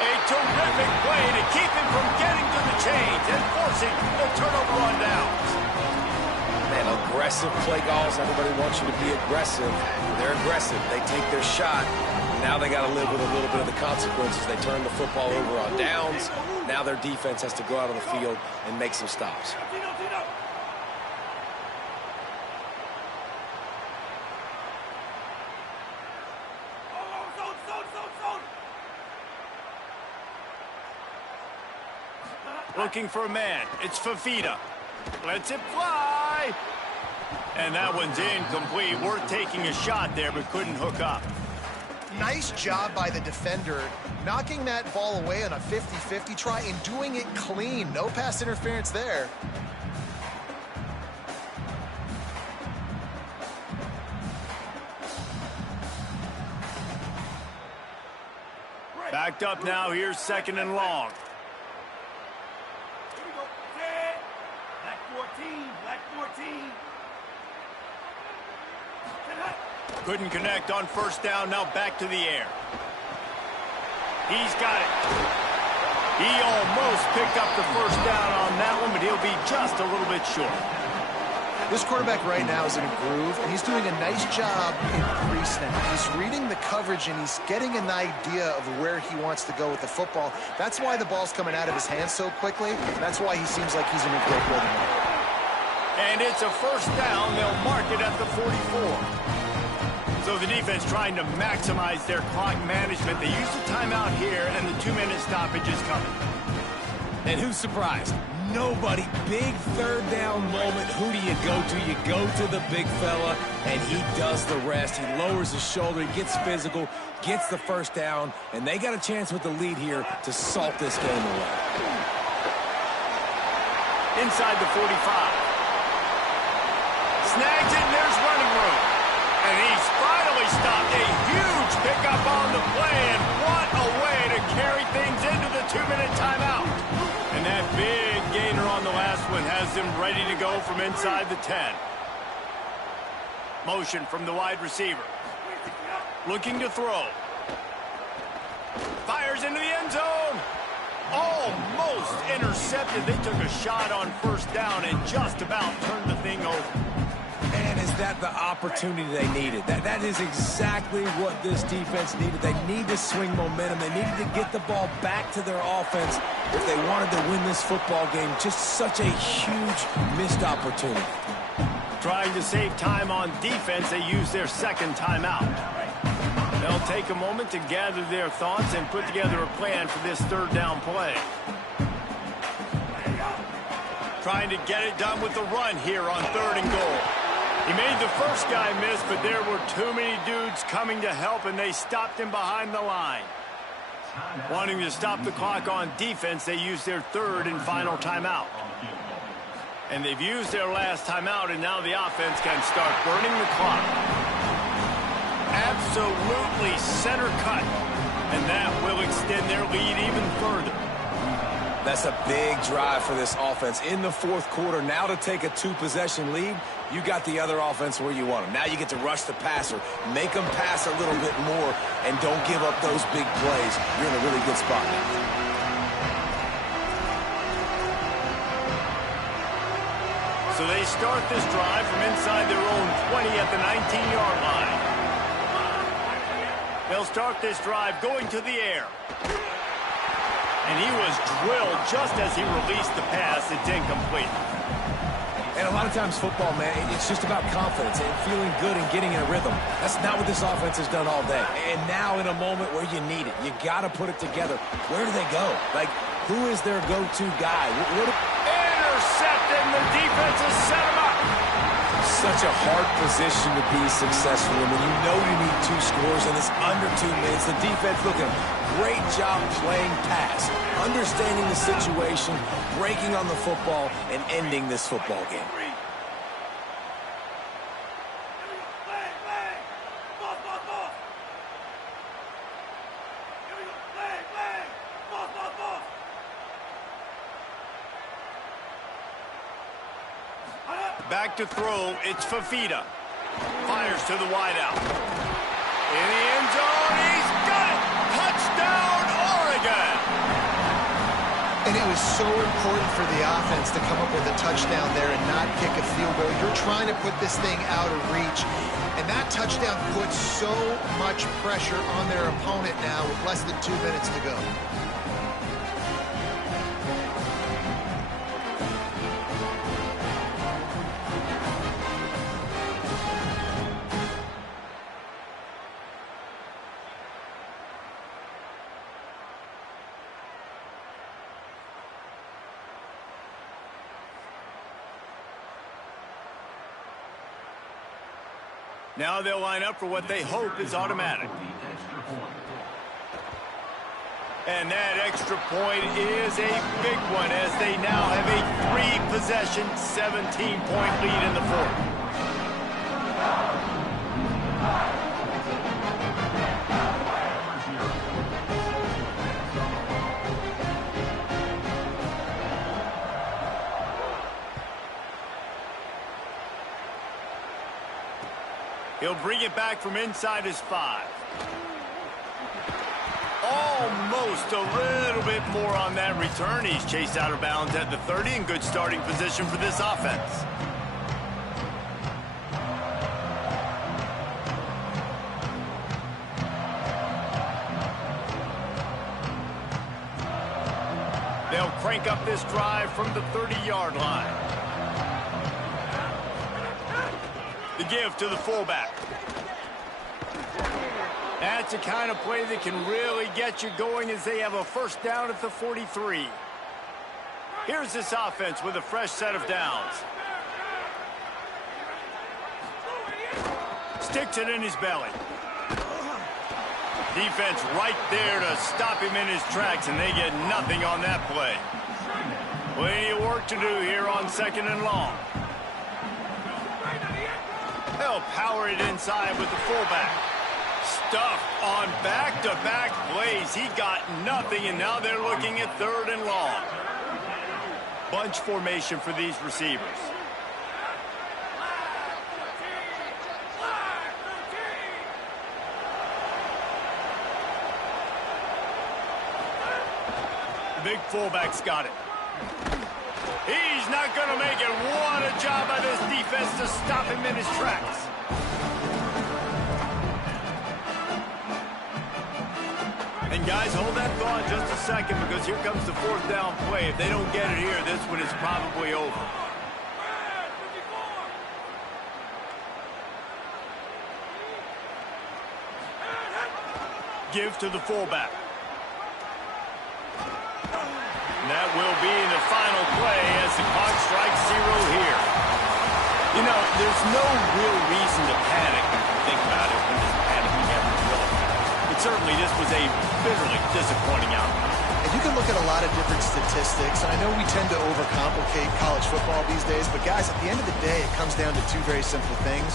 A terrific play to keep him from getting to the chains and forcing the turnover on downs. Man, aggressive play calls. Everybody wants you to be aggressive. They're aggressive. They take their shot. Now they got to live with a little bit of the consequences. They turn the football over on downs. Now their defense has to go out on the field and make some stops. Looking for a man. It's Fafita. Lets it fly. And that one's incomplete. Worth taking a shot there, but couldn't hook up. Nice job by the defender, knocking that ball away on a 50-50 try and doing it clean. No pass interference there. Backed up now. Here's 2nd and long. Here we go. Black 14. Black 14. Couldn't connect on 1st down. Now back to the air. He's got it. He almost picked up the 1st down on that one, but he'll be just a little bit short. This quarterback right now is in a groove, and he's doing a nice job in pre-snap. He's reading the coverage, and he's getting an idea of where he wants to go with the football. That's why the ball's coming out of his hands so quickly. That's why he seems like he's in a great rhythm. And it's a 1st down. They'll mark it at the 44. So the defense trying to maximize their clock management. They use the timeout here, and the 2-minute stoppage is coming. And who's surprised? Nobody. Big 3rd down moment. Who do you go to? You go to the big fella, and he does the rest. He lowers his shoulder, he gets physical, gets the 1st down, and they got a chance with the lead here to salt this game away. Inside the 45. Snags it, and there's running room. And he's finally stopped. A huge pickup on the play, and what a way to carry things into the 2-minute timeout. And that big gainer on the last one has him ready to go from inside the 10. Motion from the wide receiver. Looking to throw. Fires into the end zone. Almost intercepted. They took a shot on 1st down and just about turned the thing over. Man, is that the opportunity they needed? That is exactly what this defense needed. They need to swing momentum. They needed to get the ball back to their offense if they wanted to win this football game. Just such a huge missed opportunity. Trying to save time on defense, they use their 2nd timeout. They'll take a moment to gather their thoughts and put together a plan for this 3rd down play. Trying to get it done with the run here on 3rd and goal. He made the 1st guy miss, but there were too many dudes coming to help, and they stopped him behind the line. Wanting to stop the clock on defense, they used their 3rd and final timeout. And they've used their last timeout, and now the offense can start burning the clock. Absolutely center cut, and that will extend their lead even further. That's a big drive for this offense in the 4th quarter. Now to take a 2-possession lead, you got the other offense where you want them. Now you get to rush the passer, make them pass a little bit more, and don't give up those big plays. You're in a really good spot now. So they start this drive from inside their own 20 at the 19-yard line. They'll start this drive going to the air. And he was drilled just as he released the pass. It's incomplete. And a lot of times football, man, it's just about confidence and feeling good and getting in a rhythm. That's not what this offense has done all day. And now in a moment where you need it, you got to put it together. Where do they go? Like, who is their go-to guy? Intercepted, and the defense has set him up. Such a hard position to be successful in when you know you need 2 scores and it's under 2 minutes. The defense looking great job playing pass, understanding the situation, breaking on the football, and ending this football game. Back to throw, it's Fafita. Fires to the wideout. In the end zone, he's got it! Touchdown, Oregon! And it was so important for the offense to come up with a touchdown there and not kick a field goal. You're trying to put this thing out of reach. And that touchdown puts so much pressure on their opponent now with less than 2 minutes to go. Now they'll line up for what they hope is automatic. And that extra point is a big one as they now have a 3-possession, 17-point lead in the 4th. He'll bring it back from inside his 5. Almost a little bit more on that return. He's chased out of bounds at the 30 in good starting position for this offense. They'll crank up this drive from the 30-yard line. The give to the fullback. That's the kind of play that can really get you going as they have a first down at the 43. Here's this offense with a fresh set of downs. Sticks it in his belly. Defense right there to stop him in his tracks, and they get nothing on that play. Plenty of work to do here on 2nd and long. They'll power it inside with the fullback. Stuffed on back-to-back plays. He got nothing, and now they're looking at 3rd and long. Bunch formation for these receivers. The big fullback's got it. He's not going to make it. What a job by this defense to stop him in his tracks. And guys, hold that thought just a second, because here comes the 4th down play. If they don't get it here, this one is probably over. Give to the fullback. And that will be the final play as the clock strikes 0 here. You know, there's no real reason to panic if you think about it when this panicking ever will. But certainly this was a bitterly disappointing outcome. And you can look at a lot of different statistics. I know we tend to overcomplicate college football these days, but guys, at the end of the day, it comes down to 2 very simple things.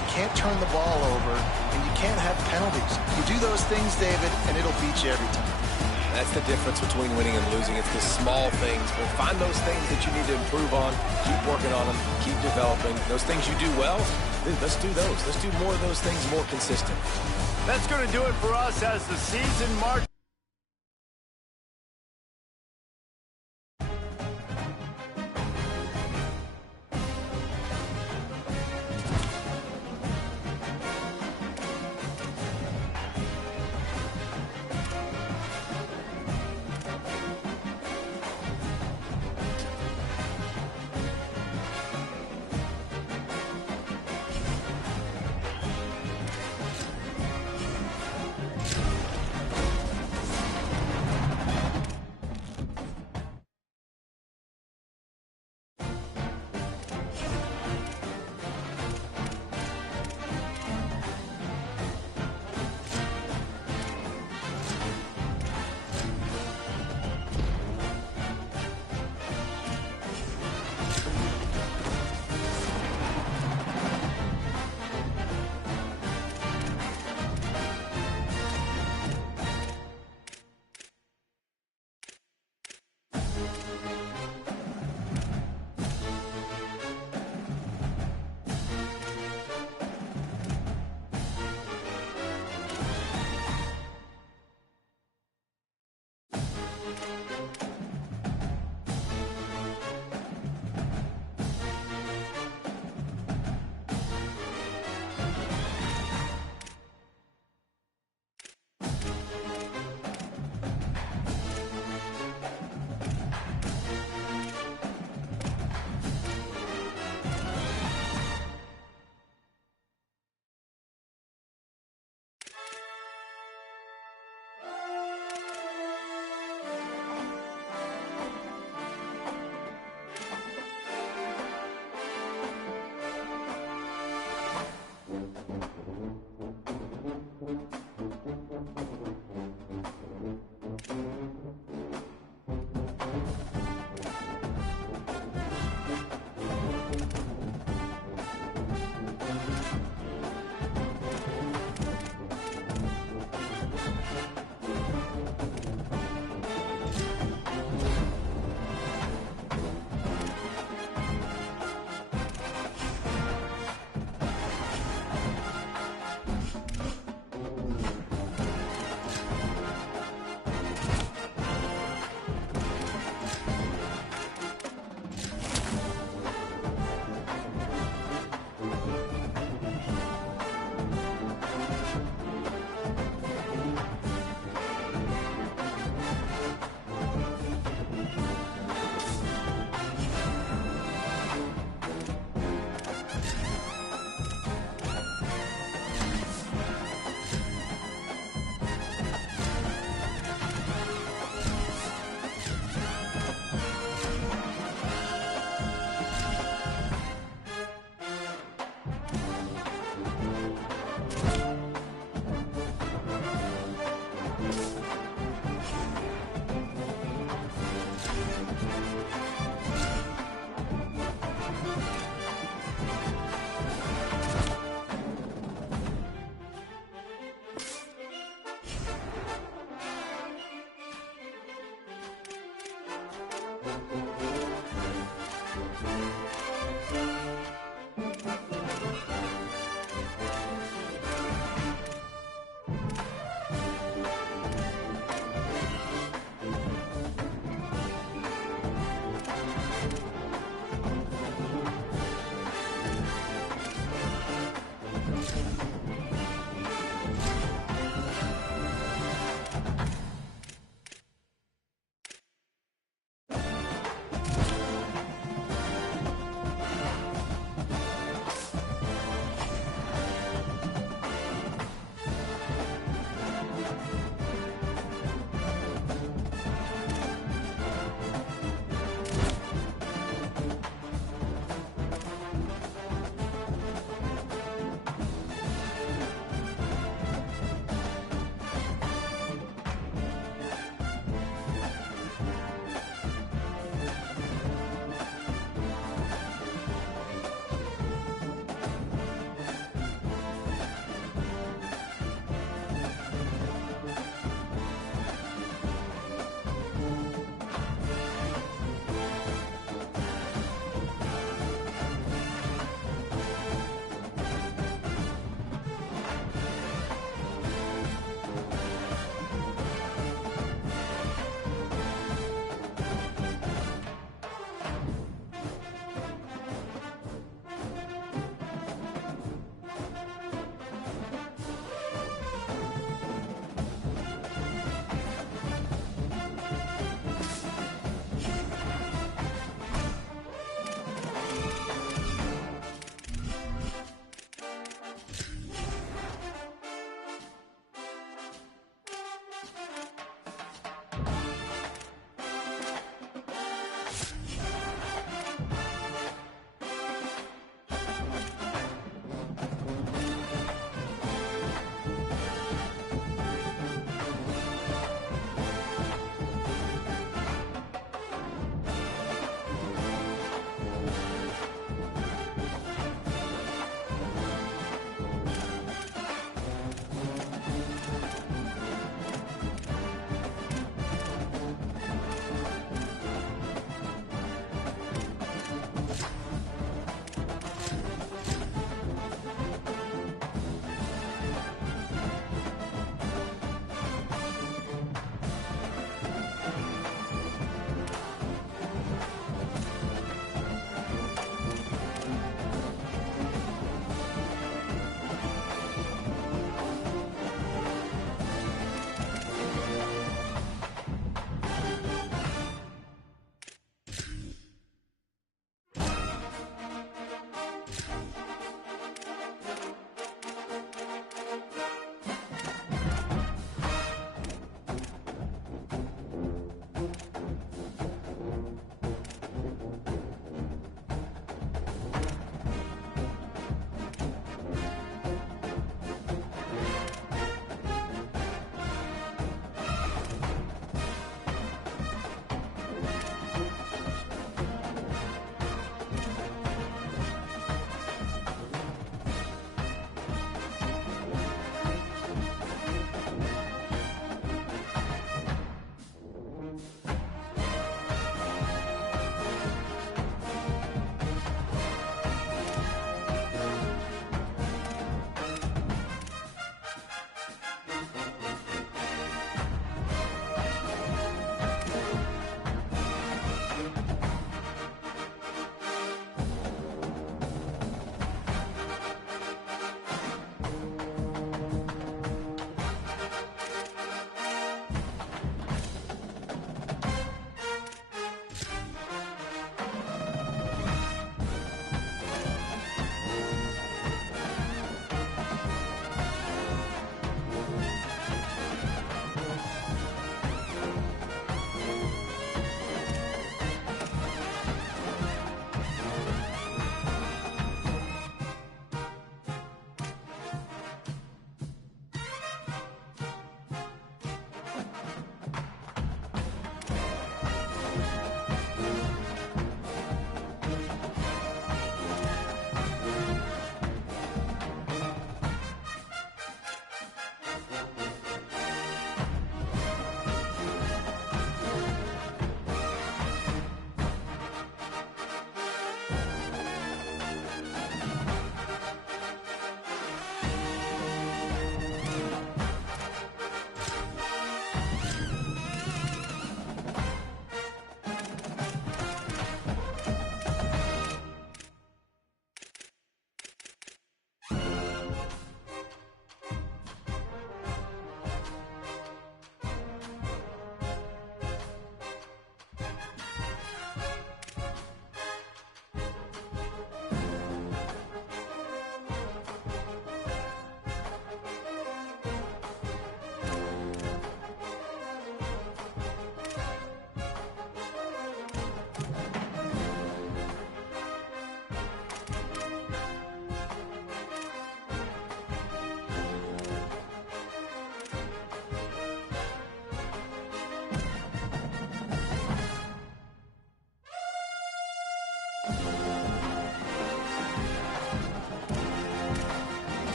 You can't turn the ball over, and you can't have penalties. You do those things, David, and it'll beat you every time. That's the difference between winning and losing. It's the small things. But find those things that you need to improve on. Keep working on them. Keep developing. Those things you do well, let's do those. Let's do more of those things more consistent. That's going to do it for us as the season marches.